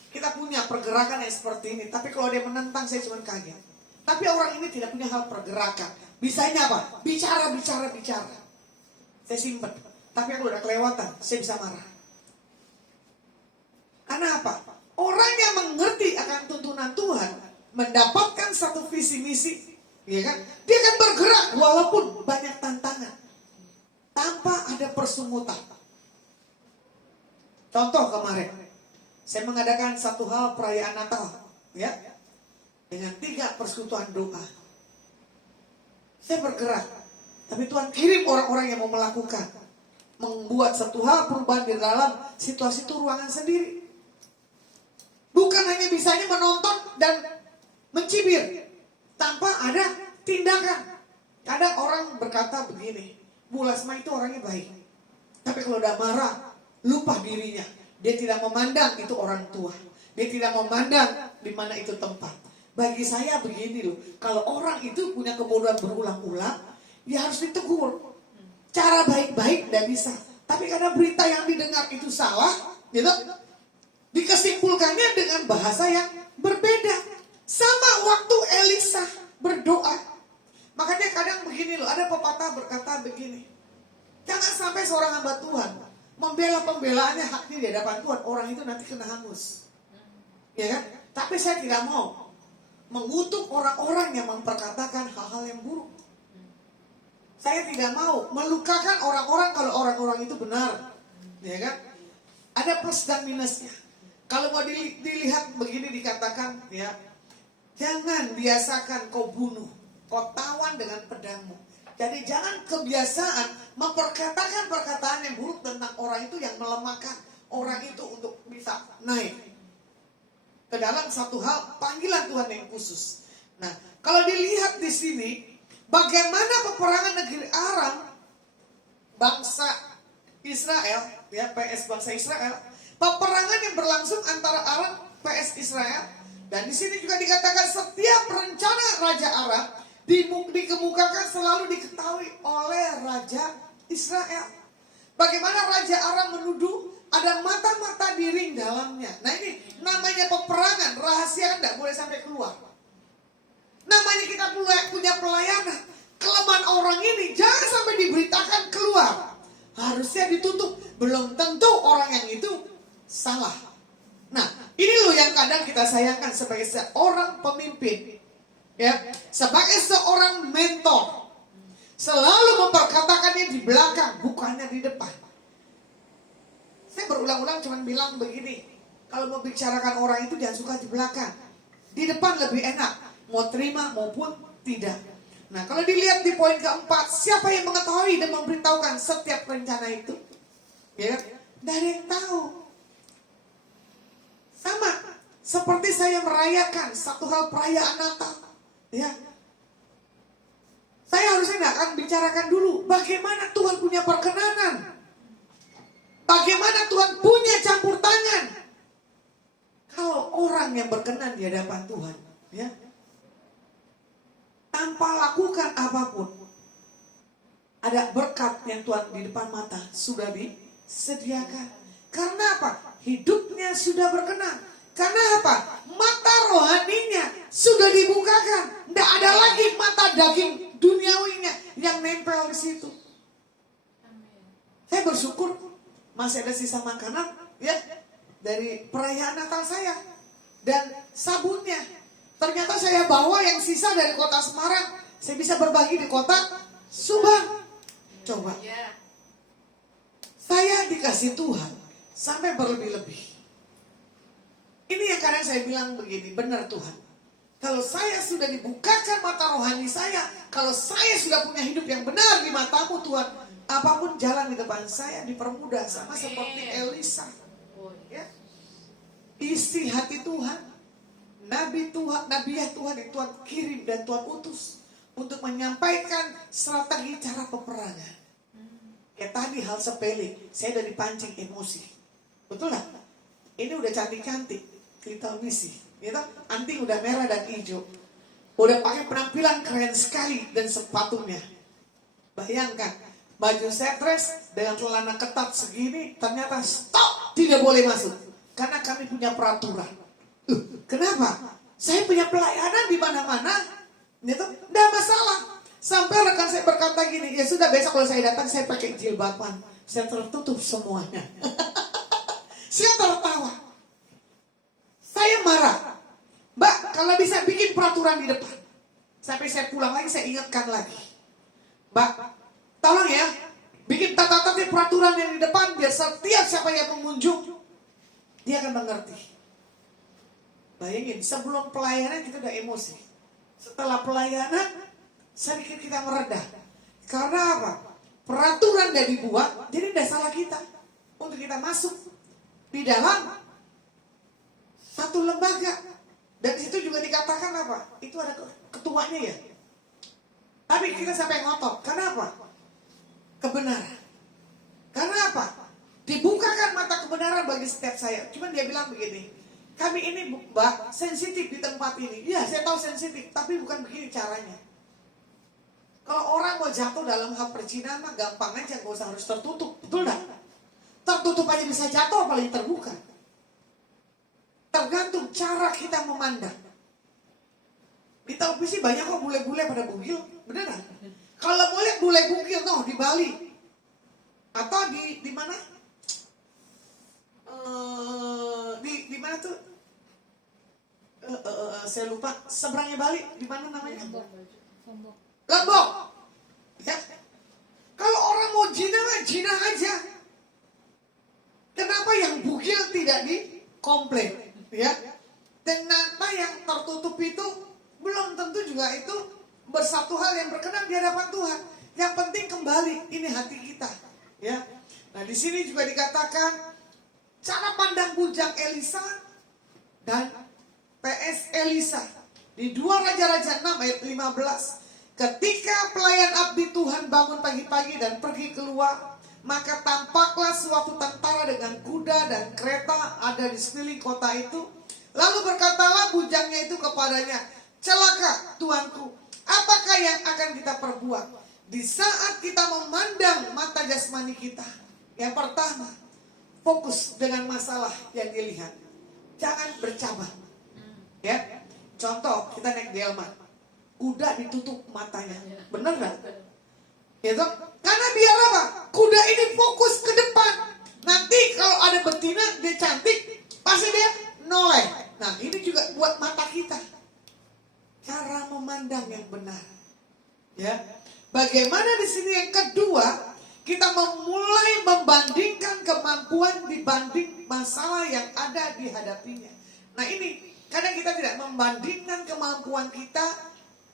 Kita punya pergerakan yang seperti ini, tapi kalau dia menentang saya cuma kaget. Tapi orang ini tidak punya hal pergerakan. Bisanya apa? Bicara. Saya simpen. Tapi kalau udah kelewatan, saya bisa marah. Karena apa? Orang yang mengerti akan tuntunan Tuhan, mendapatkan satu visi misi, ya kan? Dia akan bergerak walaupun banyak tantangan, tanpa ada persungutan. Contoh kemarin, saya mengadakan satu hal perayaan Natal, ya, dengan 3 persekutuan doa. Saya bergerak, tapi Tuhan kirim orang-orang yang mau melakukan, membuat satu hal perubahan di dalam situasi itu ruangan sendiri. Bukan hanya bisanya menonton dan mencibir tanpa ada tindakan. Kadang orang berkata begini, Bu Lasma itu orangnya baik, tapi kalau udah marah lupa dirinya. Dia tidak memandang itu orang tua, dia tidak memandang di mana itu tempat. Bagi saya begini loh, kalau orang itu punya kebodohan berulang-ulang, ya harus ditegur. Cara baik-baik tidak bisa, tapi karena berita yang didengar itu salah, gitu, dikesimpulkannya dengan bahasa yang berbeda. Sama waktu Elisa berdoa. Makanya kadang begini loh, ada pepatah berkata begini, jangan sampai seorang hamba Tuhan membela pembelaannya haknya di hadapan Tuhan, orang itu nanti kena hangus, ya kan? Tapi saya tidak mau mengutuk orang-orang yang memperkatakan hal-hal yang buruk. Saya tidak mau melukakan orang-orang kalau orang-orang itu benar, ya kan? Ada plus dan minusnya. Kalau mau dilihat begini dikatakan, ya, jangan biasakan kau bunuh, kau tawan dengan pedangmu. Jadi jangan kebiasaan memperkatakan perkataan yang buruk tentang orang itu yang melemahkan orang itu untuk bisa naik ke dalam satu hal panggilan Tuhan yang khusus. Nah, kalau dilihat di sini, bagaimana peperangan negeri Aram, bangsa Israel, ya, PS bangsa Israel, peperangan yang berlangsung antara Aram PS Israel, dan di sini juga dikatakan setiap rencana Raja Aram dikemukakan selalu diketahui oleh Raja Israel. Bagaimana Raja Aram menuduh ada mata-mata di ring dalamnya. Nah ini namanya peperangan, rahasia tidak boleh sampai keluar. Namanya kita punya pelayanan, kelemahan orang ini jangan sampai diberitakan keluar. Harusnya ditutup, belum tentu orang yang itu salah. Nah ini loh yang kadang kita sayangkan sebagai seorang pemimpin, ya, sebagai seorang mentor, selalu memperkatakannya di belakang, bukannya di depan. Saya berulang-ulang cuma bilang begini, kalau mau bicarakan orang itu jangan suka di belakang, di depan lebih enak, mau terima maupun tidak. Nah kalau dilihat di poin keempat, siapa yang mengetahui dan memberitahukan setiap rencana itu? Ya, tidak ada yang tahu. Sama seperti saya merayakan satu hal perayaan Natal, ya, saya harusnya tidak akan bicarakan dulu bagaimana Tuhan punya perkenanan, bagaimana Tuhan punya campur tangan. Kalau orang yang berkenan di hadapan Tuhan, ya, tanpa lakukan apapun, ada berkat yang Tuhan di depan mata sudah disediakan. Karena apa? Hidupnya sudah berkenan. Karena apa? Mata rohaninya sudah dibukakan. Tidak ada lagi mata daging duniawinya yang nempel di situ. Saya bersyukur masih ada sisa makanan, ya, dari perayaan Natal saya dan sabunnya. Ternyata saya bawa yang sisa dari kota Semarang, saya bisa berbagi di kota Subang. Coba, saya dikasih Tuhan sampai berlebih-lebih. Ini yang kadang saya bilang begini, benar Tuhan, Kalau saya sudah dibukakan mata rohani saya, kalau saya sudah punya hidup yang benar di matamu Tuhan, apapun jalan di depan saya dipermudah, sama seperti Elisa. Ya. Isi hati Tuhan, nabi Tuhan, nabiah Tuhan yang Tuhan kirim dan Tuhan utus untuk menyampaikan strategi cara peperangan. Kayak tadi hal sepele, saya udah dipancing emosi. Betul lah? Ini udah cantik-cantik, kita misi. Gitu? Anting udah merah dan hijau. Udah pakai penampilan keren sekali dan sepatunya. Bayangkan, baju setres dengan celana ketat segini, ternyata stop, tidak boleh masuk. Karena kami punya peraturan. Kenapa? Saya punya pelayanan di mana-mana. Gitu? Nggak masalah. Sampai rekan saya berkata gini, ya sudah besok kalau saya datang saya pakai jilbaban. Saya tertutup semuanya. Saya tertawa. Saya marah. Mbak, kalau bisa bikin peraturan di depan. Sampai saya pulang lagi, saya ingatkan lagi. Mbak, tolong ya, bikin tata-tata peraturan yang di depan, biar setiap siapa yang mengunjung, dia akan mengerti. Bayangin, sebelum pelayanan kita udah emosi. Setelah pelayanan, sedikit kita meredah. Karena apa? Peraturan udah dibuat, jadi udah salah kita. Untuk kita masuk di dalam satu lembaga. Dan di situ juga dikatakan apa? Itu ada ketuanya ya. Tapi kita sampai ngotot. Kenapa? Kebenaran. Karena apa? Dibukakan mata kebenaran bagi setiap saya. Cuman dia bilang begini, kami ini Mbak sensitif di tempat ini. Iya, saya tahu sensitif, tapi bukan begini caranya. Kalau orang mau jatuh dalam hal percinan mah gampang aja, gak usah harus tertutup. Betul gak? Tertutup aja bisa jatuh, apalagi terbuka. Tergantung cara kita memandang. Di televisi banyak kok bule-bule pada bugil, beneran. Kalau mau lihat bule bugil tuh di Bali atau di mana? Di mana tuh? Saya lupa. Seberangnya Bali, di mana namanya? Lombok. Ya. Kalau orang mau jinah aja. Kenapa yang bugil tidak dikomplain? Ya, kenapa yang tertutup itu belum tentu juga itu bersatu hal yang berkenan di hadapan Tuhan. Yang penting kembali ini hati kita, ya. Nah di sini juga dikatakan cara pandang bujang Elisa dan PS Elisa di 2 Raja-Raja 6 ayat 15. Ketika pelayan abdi Tuhan bangun pagi-pagi dan pergi keluar, maka tampaklah suatu tentara dengan kuda dan kereta ada di sekeliling kota itu. Lalu berkatalah bujangnya itu kepadanya, celaka tuanku, apakah yang akan kita perbuat di saat kita memandang mata jasmani kita? Yang pertama, fokus dengan masalah yang dilihat. Jangan bercabang. Ya, contoh kita naik delman, kuda ditutup matanya, benar nggak? Gitu? Karena biar apa? Kuda ini fokus ke depan. Nanti kalau ada betina, dia cantik, pasti dia noleh. Nah ini juga buat mata kita. Cara memandang yang benar. Ya. Bagaimana di sini yang kedua, kita memulai membandingkan kemampuan dibanding masalah yang ada dihadapinya. Nah ini, kadang kita tidak membandingkan kemampuan kita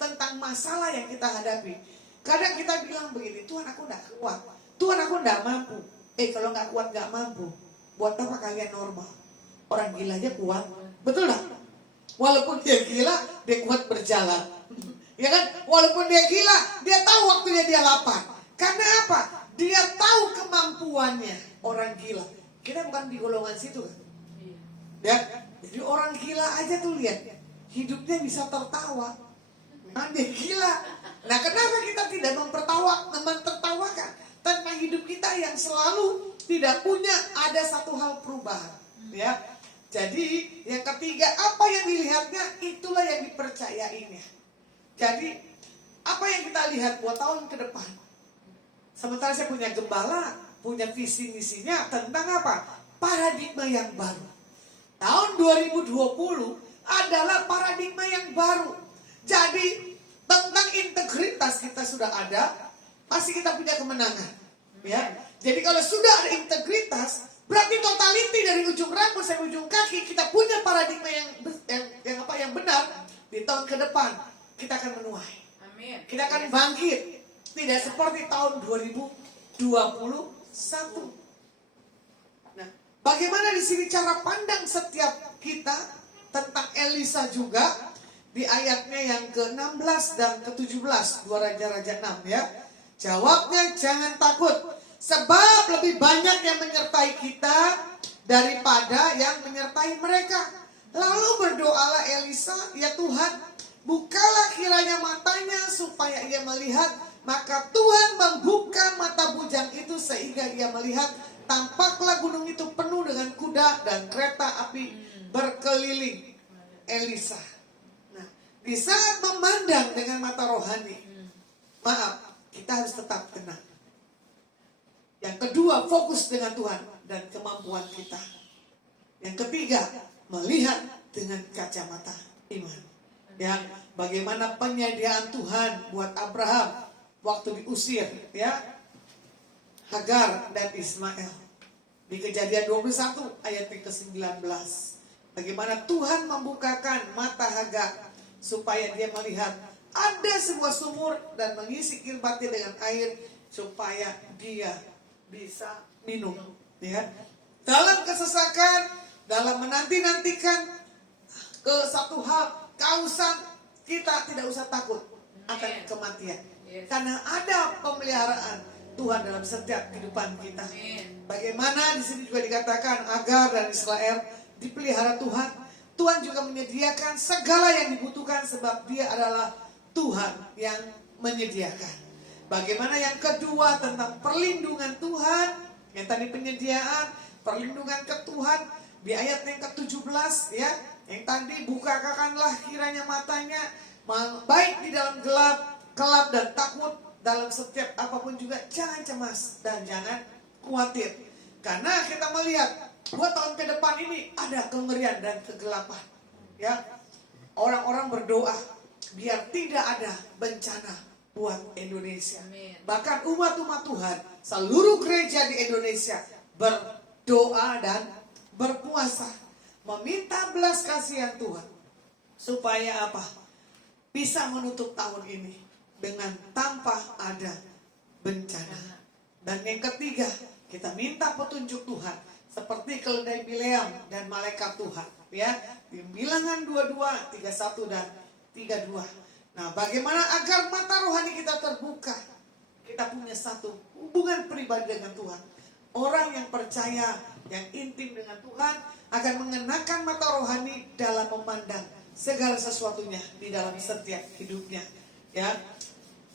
tentang masalah yang kita hadapi. Kadang kita bilang begini, Tuhan aku gak kuat, Tuhan aku gak mampu. Kalau gak kuat gak mampu, buat apa kalian normal? Orang gila aja kuat, betul gak? Walaupun dia gila, dia kuat berjalan. Ya kan? Walaupun dia gila, dia tahu waktunya dia lapar. Karena apa? Dia tahu kemampuannya. Orang gila, kita bukan di golongan situ kan? Ya, jadi orang gila aja tuh lihat, hidupnya bisa tertawa. Nah, dia gila. Nah, kenapa kita tidak mempertawakan tentang hidup kita yang selalu tidak punya ada satu hal perubahan, ya. Jadi yang ketiga, apa yang dilihatnya itulah yang dipercayainya. Jadi apa yang kita lihat buat tahun ke depan. Sementara saya punya gembala, punya visi misinya tentang apa? Paradigma yang baru. Tahun 2020 adalah paradigma yang baru. Jadi tentang integritas kita sudah ada, pasti kita punya kemenangan. Ya, jadi kalau sudah ada integritas, berarti totality dari ujung rambut sampai ujung kaki kita punya paradigma yang benar. Di tahun ke depan kita akan menuai. Amin. Kita akan bangkit. Tidak seperti tahun 2021. Nah, bagaimana di sini cara pandang setiap kita tentang Elisa juga di ayatnya yang ke-16 dan ke-17, 2 Raja-Raja 6 ya. Jawabnya jangan takut, sebab lebih banyak yang menyertai kita daripada yang menyertai mereka. Lalu berdoalah Elisa, ya Tuhan, bukalah kiranya matanya supaya ia melihat. Maka Tuhan membuka mata bujang itu sehingga ia melihat. Tampaklah gunung itu penuh dengan kuda dan kereta api berkeliling Elisa. Nah, di saat memandang dengan mata rohani, maaf, kita harus tetap tenang. Yang kedua, fokus dengan Tuhan dan kemampuan kita. Yang ketiga, melihat dengan kacamata iman. Yang bagaimana penyediaan Tuhan buat Abraham waktu diusir, ya, Hagar dan Ismail. Di Kejadian 21 ayat ke-19. Bagaimana Tuhan membukakan mata Hagar supaya dia melihat ada sebuah sumur dan mengisi kirbatnya dengan air supaya dia bisa minum, ya. Dalam kesesakan, dalam menanti-nantikan ke satu hal, kehausan, kita tidak usah takut akan kematian. Karena ada pemeliharaan Tuhan dalam setiap kehidupan kita. Bagaimana di sini juga dikatakan Hagar dan Israel dipelihara Tuhan. Tuhan juga menyediakan segala yang dibutuhkan sebab Dia adalah Tuhan yang menyediakan. Bagaimana yang kedua tentang perlindungan Tuhan, yang tadi penyediaan, perlindungan ke Tuhan di ayat yang ke-17 ya, yang tadi bukakanlah kiranya matanya baik di dalam kelap dan takut, dalam setiap apapun juga jangan cemas dan jangan khawatir. Karena kita melihat 2 tahun ke depan ini ada kengerian dan kegelapan. Ya, orang-orang berdoa biar tidak ada bencana buat Indonesia. Bahkan umat-umat Tuhan, seluruh gereja di Indonesia berdoa dan berpuasa, meminta belas kasihan Tuhan supaya apa? Bisa menutup tahun ini dengan tanpa ada bencana. Dan yang ketiga, kita minta petunjuk Tuhan seperti keledai Bileam dan malaikat Tuhan, ya. Di Bilangan 22, 31 dan 32. Nah, bagaimana agar mata rohani kita terbuka? Kita punya satu hubungan pribadi dengan Tuhan. Orang yang percaya, yang intim dengan Tuhan akan mengenakan mata rohani dalam memandang segala sesuatunya di dalam setiap hidupnya, ya.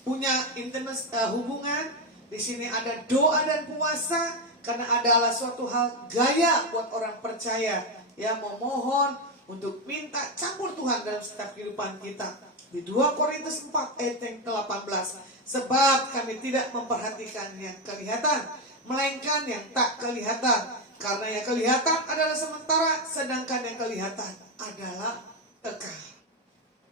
Punya intimas hubungan. Di sini ada doa dan puasa karena adalah suatu hal gaya buat orang percaya, ya, memohon untuk minta campur Tuhan dalam setiap kehidupan kita. Di 2 Korintus 4 ayat yang ke-18, sebab kami tidak memperhatikan yang kelihatan, melainkan yang tak kelihatan, karena yang kelihatan adalah sementara, sedangkan yang kelihatan adalah kekal.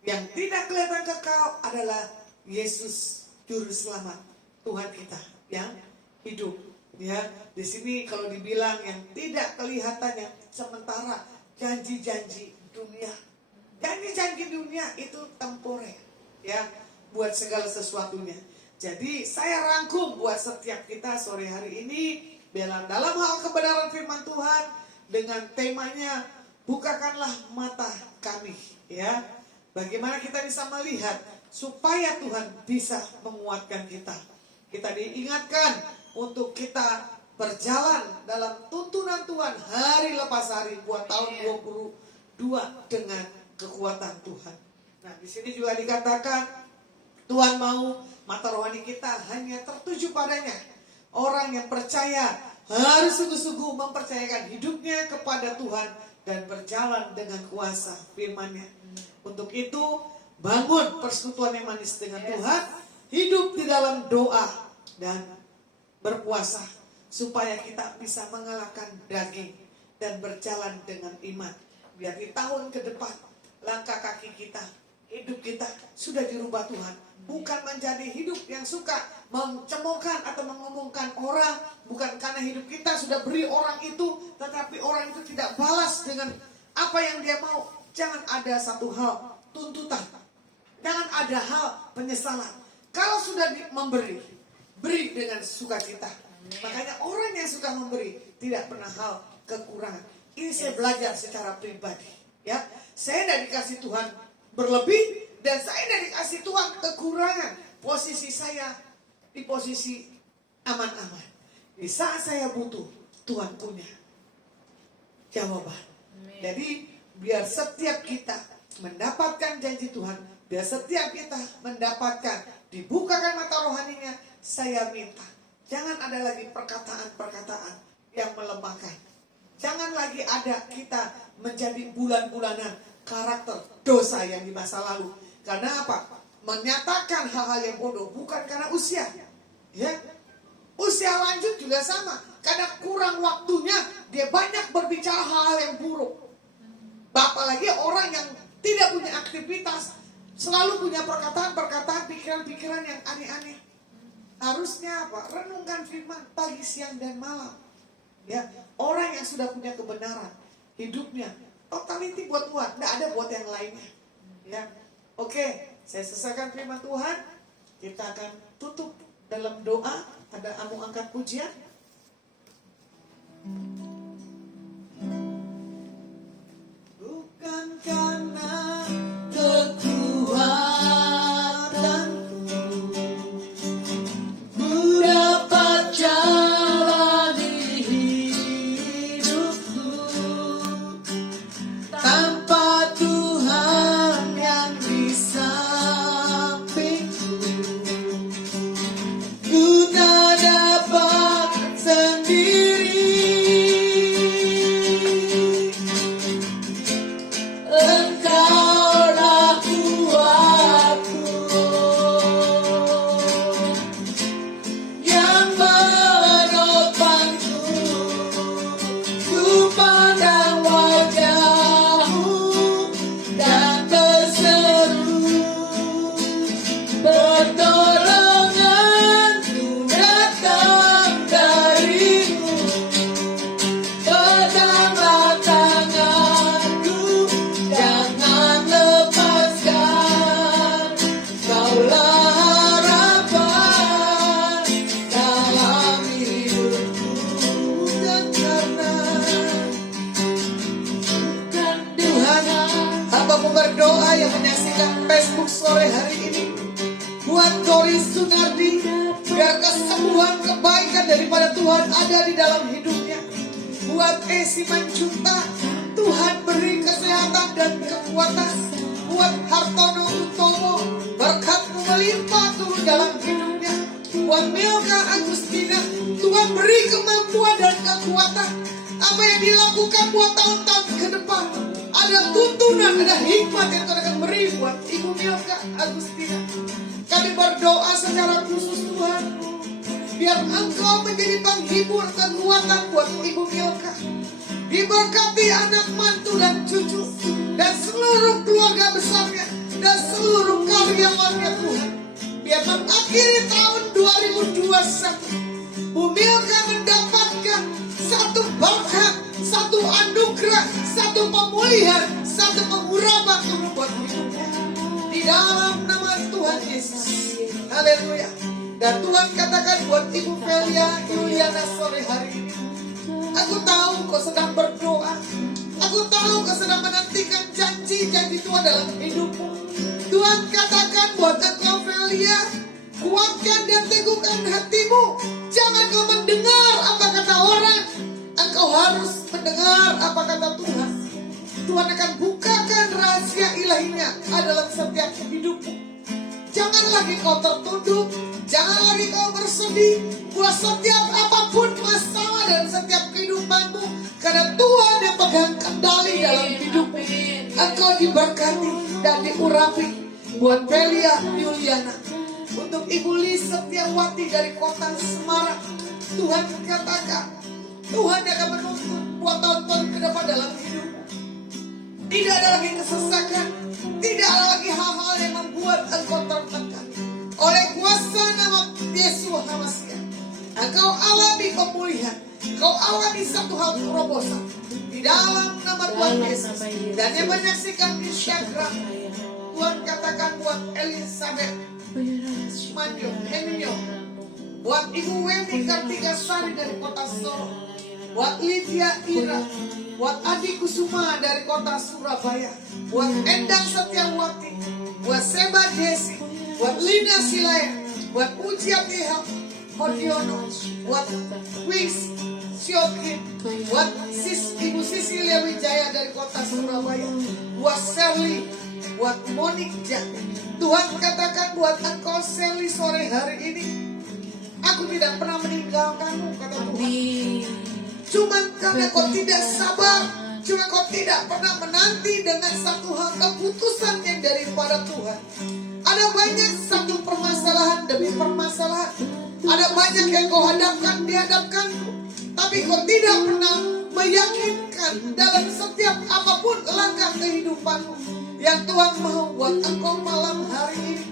Yang tidak kelihatan kekal adalah Yesus Juru Selamat, Tuhan kita yang hidup. Ya, di sini kalau dibilang yang tidak kelihatan, yang sementara, janji-janji dunia. Janji-janji dunia itu temporer, ya, buat segala sesuatunya. Jadi saya rangkum buat setiap kita sore hari ini dalam hal kebenaran firman Tuhan dengan temanya bukakanlah mata kami, ya. Bagaimana kita bisa melihat supaya Tuhan bisa menguatkan kita. Kita diingatkan untuk kita berjalan dalam tuntunan Tuhan hari lepas hari buat tahun 2022 dengan kekuatan Tuhan. Nah, di sini juga dikatakan Tuhan mau mata rohani kita hanya tertuju padanya. Orang yang percaya harus sungguh-sungguh mempercayakan hidupnya kepada Tuhan dan berjalan dengan kuasa firman-Nya. Untuk itu, bangun persekutuan yang manis dengan Tuhan, hidup di dalam doa dan berpuasa supaya kita bisa mengalahkan daging dan berjalan dengan iman. Biar di tahun ke depan langkah kaki kita, hidup kita sudah dirubah Tuhan. Bukan menjadi hidup yang suka mencemoohkan atau mengomongkan orang. Bukan karena hidup kita sudah beri orang itu, tetapi orang itu tidak balas dengan apa yang dia mau. Jangan ada satu hal tuntutan. Jangan ada hal penyesalan. Kalau sudah memberi, beri dengan sukacita. Makanya orang yang suka memberi tidak pernah hal kekurangan. Ini saya belajar secara pribadi. Ya, saya tidak dikasih Tuhan berlebih dan saya tidak dikasih Tuhan kekurangan. Posisi saya di posisi aman-aman. Di saat saya butuh, Tuhan punya jawaban. Jadi biar setiap kita mendapatkan janji Tuhan, biar setiap kita mendapatkan dibukakan mata rohaninya, saya minta jangan ada lagi perkataan-perkataan yang melemahkan. Jangan lagi ada kita menjadi bulan-bulanan karakter dosa yang di masa lalu. Karena apa? Menyatakan hal-hal yang bodoh bukan karena usia. Ya, usia lanjut juga sama. Karena kurang waktunya dia banyak berbicara hal-hal yang buruk. Apalagi orang yang tidak punya aktivitas selalu punya perkataan-perkataan, pikiran-pikiran yang aneh-aneh. Harusnya apa? Renungkan firman pagi, siang, dan malam. Ya, orang yang sudah punya kebenaran hidupnya totality buat Tuhan, tidak ada buat yang lainnya. Ya, oke, saya selesaikan firman Tuhan. Kita akan tutup dalam doa. Ada Amu angkat pujian. Bukan karena kekuatanku ku dapat jalani hidupku tanpa Tuhan yang di sampingku. Ku tak dapat sendiri. Engkaulah kuatku yang menopangku. Ku pandang wajahmu dan berseru, pertolonganku datang darimu. Peganglah tanganku, jangan lepaskan. Kaulah harapan dalam hidupku. Dan karena Tuhan, hambamu berdoa yang menyaksikan Facebook sore hari ini buat Doris Sunardi, biar kesembuhan kebaikan daripada Tuhan ada di dalam hidupnya. Buat Esi Manjunta, Tuhan beri kesehatan dan kekuatan. Buat Hartono Utomo, berkat-Mu melimpah turun dalam hidupnya. Buat Milka Agustina, Tuhan beri kemampuan dan kekuatan. Apa yang dilakukan buat tahun-tahun ke depan, ada tuntunan, ada hikmat yang Tuhan akan beri buat Ibu Milka Agustina. Kami berdoa secara khusus Tuhan, biar Engkau menjadi penghibur kekuatan buat Ibu Milka. Diberkati anak mantu dan cucu, dan seluruh keluarga besarnya, dan seluruh karyawannya Tuhan. Biar mengakhiri tahun 2021, Bu Milka mendapatkan satu berkat, satu anugerah, satu pemulihan, satu pengurapan turun buat hidupnya. Di dalam nama Tuhan Yesus. Haleluya. Dan Tuhan katakan buat Ibu Velia Yuliana sore hari ini, aku tahu kau sedang berdoa. Aku tahu kau sedang menantikan janji-janji Tuhan dalam hidupmu. Tuhan katakan buat engkau Velia, kuatkan dan teguhkan hatimu. Jangan kau mendengar apa kata orang. Engkau harus mendengar apa kata Tuhan. Tuhan akan bukakan rahasia ilahinya dalam setiap hidupmu. Jangan lagi kau tertunduk, jangan lagi kau bersedih buat setiap apapun masalah dan setiap kehidupanmu, karena Tuhan yang pegang kendali dalam hidupmu. Engkau diberkati dan diurapi. Buat Velia Yuliana, untuk Ibu Lis Setiawati dari kota Semarang, Tuhan katakan Tuhan akan menuntun buat tahun-tahun ke depan dalam hidupmu. Tidak ada lagi kesesakan, tidak ada lagi hal-hal yang membuat engkau tertekan. Oleh kuasa nama Yesus Hamasiah, engkau alami pemulihan, engkau alami satu hal terobosan di dalam nama Tuhan Yesus. Dan yang menyaksikan Instagram, buat Elizabeth Manyo, Henyo, buat Ibu Weni Kartikasari dari kota Solo, buat Lydia Ira, buat Adi Kusuma dari kota Surabaya, buat Endang Setiawati, buat Seba Desi, buat Lina Silaya, buat Ujiat Iham Hodiono, buat Wis Siokin, buat Ibu Sisilia Wijaya dari kota Surabaya, buat Sherly, buat Monica. Tuhan katakan buat engkau Sherly sore hari ini, aku tidak pernah meninggalkanmu, kata Tuhan. Cuman karena kau tidak sabar, cuma kau tidak pernah menanti dengan satu hal keputusan yang daripada Tuhan. Ada banyak satu permasalahan demi permasalahan. Ada banyak yang kau dihadapkanku, tapi kau tidak pernah meyakinkan dalam setiap apapun langkah kehidupanmu. Yang Tuhan mau buat engkau malam hari ini,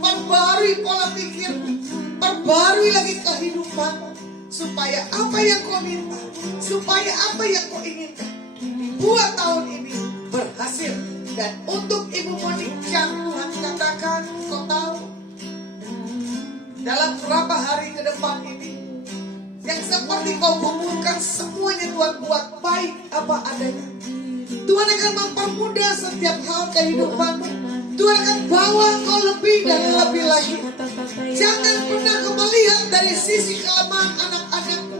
perbarui pola pikirmu, perbarui lagi kehidupanmu, supaya apa yang kau minta, supaya apa yang kau inginkan buat tahun ini berhasil. Dan untuk Ibu Monica, Tuhan katakan, kau tahu dalam beberapa hari ke depan ini, yang seperti kau kumpulkan semuanya Tuhan buat baik apa adanya. Tuhan akan mempermudah setiap hal kehidupanmu. Tuhan akan bawa kau lebih dan lebih lagi. Jangan pernah kau melihat dari sisi kelemahan anak-anakmu,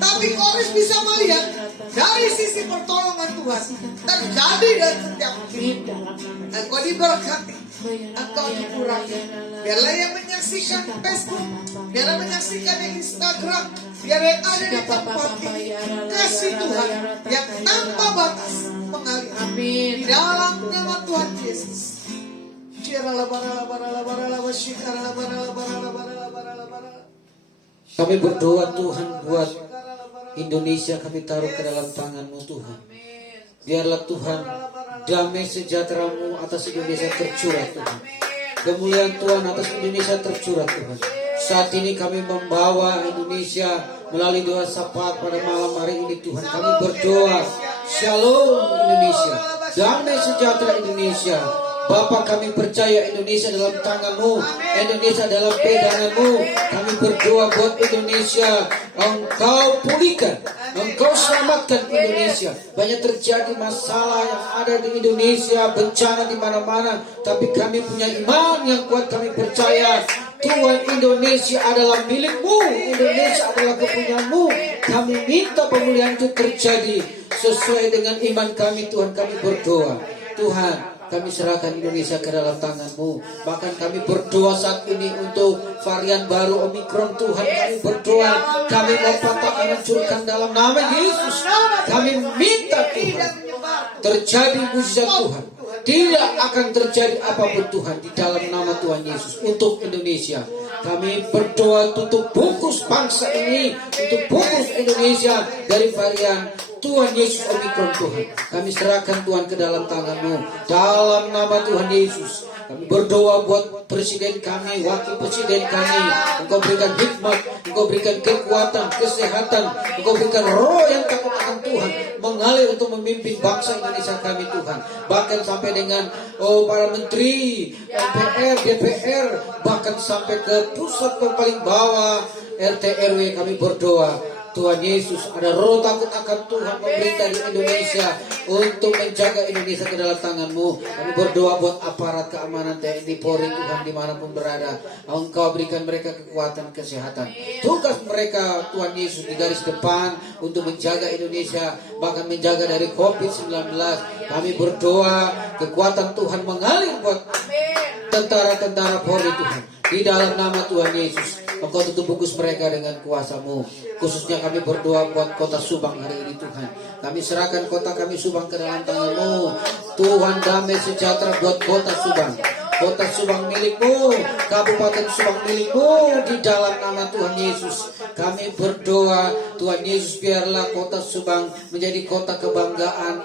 tapi kau harus bisa melihat dari sisi pertolongan Tuhan terjadi dalam setiap hidup. Engkau diberkati, engkau dikurati. Biarlah yang menyaksikan Facebook, biarlah menyaksikan yang Instagram, biar yang ada di tempat ini, kasih Tuhan yang tanpa batas mengalir. Di dalam nama Tuhan Yesus. Kami berdoa Tuhan buat Indonesia, kami taruh ke dalam tangan-Mu Tuhan. Biarlah Tuhan damai sejahtera-Mu atas Indonesia tercurah Tuhan. Kemuliaan Tuhan atas Indonesia tercurah Tuhan. Saat ini kami membawa Indonesia melalui doa syafaat pada malam hari ini Tuhan. Kami berdoa, Shalom Indonesia, damai sejahtera Indonesia. Bapa, kami percaya Indonesia dalam tangan-Mu, Indonesia dalam pegangan-Mu. Kami berdoa buat Indonesia, Engkau pulihkan, Engkau selamatkan Indonesia. Banyak terjadi masalah yang ada di Indonesia, bencana di mana-mana, tapi kami punya iman yang kuat. Kami percaya Tuhan, Indonesia adalah milik-Mu, Indonesia adalah kepunyaan-Mu. Kami minta pemulihan itu terjadi sesuai dengan iman kami Tuhan. Kami berdoa, Tuhan, kami serahkan Indonesia ke dalam tangan-Mu. Bahkan kami berdoa saat ini untuk varian baru Omikron Tuhan. Kami berdoa, kami mau mencurkan dalam nama Yesus. Kami minta Tuhan, terjadi mujizat Tuhan. Tidak akan terjadi apapun Tuhan di dalam nama Tuhan Yesus untuk Indonesia. Kami berdoa tutup bungkus bangsa ini, tutup bungkus Indonesia dari varian Tuhan Yesus Omikron Tuhan. Kami serahkan Tuhan ke dalam tangan-Mu. Dalam nama Tuhan Yesus. Kami berdoa buat presiden kami, wakil presiden kami. Engkau berikan hikmat, Engkau berikan kekuatan, kesehatan. Engkau berikan roh yang takut akan Tuhan, mengalir untuk memimpin bangsa Indonesia kami Tuhan. Bahkan sampai dengan para menteri, MPR, DPR, bahkan sampai ke pusat ke paling bawah, RT RW. Kami berdoa, Tuhan Yesus, ada roh takut akan Tuhan pemerintah di Indonesia untuk menjaga Indonesia ke dalam tangan-Mu. Kami berdoa buat aparat keamanan TNI Polri Tuhan dimanapun berada. Engkau berikan mereka kekuatan, kesehatan. Tugas mereka Tuhan Yesus di garis depan untuk menjaga Indonesia, bahkan menjaga dari COVID-19. Kami berdoa kekuatan Tuhan mengalir buat tentara-tentara Polri Tuhan. Di dalam nama Tuhan Yesus, Engkau tutup bungkus mereka dengan kuasa-Mu. Khususnya kami berdoa buat kota Subang hari ini Tuhan. Kami serahkan kota kami Subang ke dalam tangan-Mu. Tuhan, damai sejahtera buat kota Subang. Kota Subang milik-Mu, Kabupaten Subang milik-Mu. Di dalam nama Tuhan Yesus, kami berdoa Tuhan Yesus, biarlah kota Subang menjadi kota kebanggaan.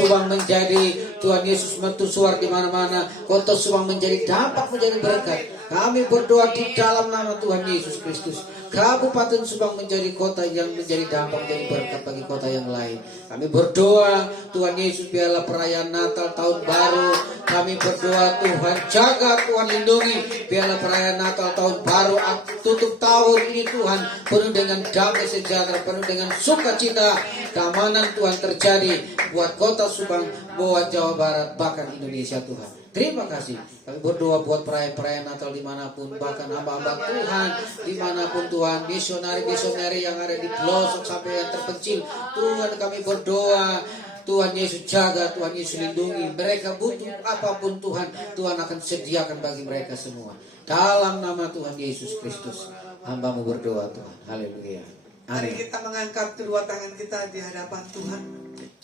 Subang menjadi Tuhan Yesus mercusuar di mana-mana. Kota Subang menjadi dampak, menjadi berkat. Kami berdoa di dalam nama Tuhan Yesus Kristus, Kabupaten Subang menjadi kota yang menjadi dampak, menjadi berkat bagi kota yang lain. Kami berdoa Tuhan Yesus, biarlah perayaan Natal, Tahun Baru, kami Kami berdoa Tuhan, jaga Tuhan, lindungi. Biarlah perayaan Natal tahun baru, tutup tahun ini Tuhan, penuh dengan damai sejahtera, penuh dengan sukacita, keamanan Tuhan terjadi buat kota Subang, buat Jawa Barat, bahkan Indonesia Tuhan. Terima kasih. Kami berdoa buat perayaan Natal dimanapun, bahkan hamba-hamba Tuhan dimanapun Tuhan, misionari yang ada di pelosok sampai yang terpencil. Tuhan, kami berdoa, Tuhan Yesus jaga, Tuhan Yesus lindungi. Mereka butuh apapun Tuhan, Tuhan akan sediakan bagi mereka semua. Dalam nama Tuhan Yesus Kristus, hamba-Mu berdoa Tuhan. Haleluya. Mari Amin. kita mengangkat kedua tangan kita di hadapan Tuhan.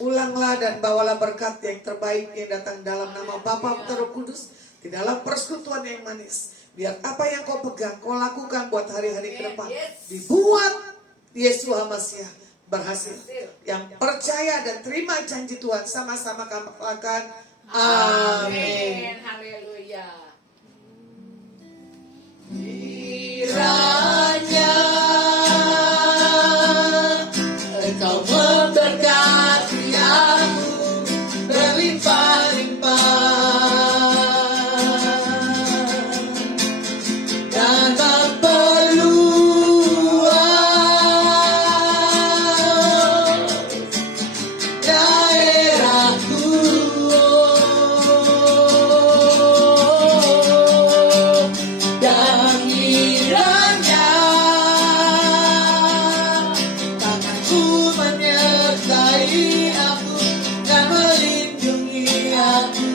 Ulanglah dan bawalah berkat yang terbaik yang datang dalam nama Bapa, Putra, Roh Kudus, di dalam persekutuan yang manis. Biar apa yang kau pegang, kau lakukan buat hari-hari ke depan. Dibuat Yesus Hamasiah berhasil. Yang percaya dan terima janji Tuhan, sama-sama kami katakan amin. Haleluya. Kiranya Engkau memberkati aku berlimpah-limpah dan memperluas daerahku, dan kiranya tanganku menyertai aku dan melindungi aku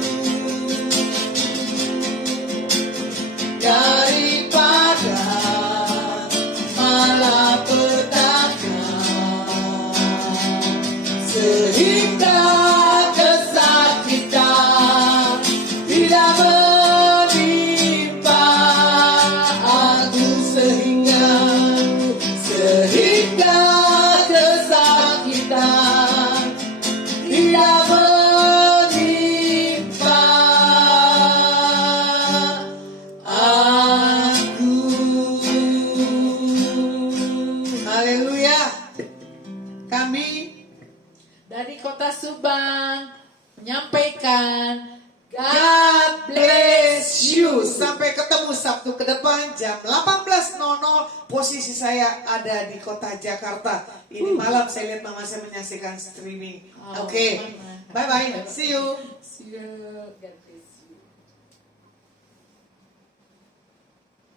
daripada malapetaka, sehingga kesakitan tidak menimpa aku, sehingga kesakitan tidak menimpa aku. Haleluya. Kami Dari kota Subang menyampaikan God bless you. Sampai ketemu Sabtu ke depan jam 18.00. Posisi saya ada di kota Jakarta. Ini malam saya lihat Mama saya menyaksikan streaming. Oh, Oke. Mama. Bye-bye. See you. See you. God bless you.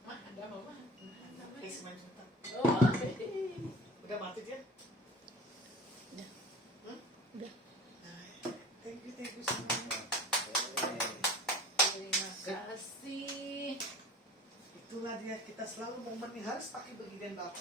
Ma, ada mama. Oh, Udah mati dia? udah. Thank you semua. Terima kasih. Itulah dia, kita selalu momen harus pakai beginian Bapak.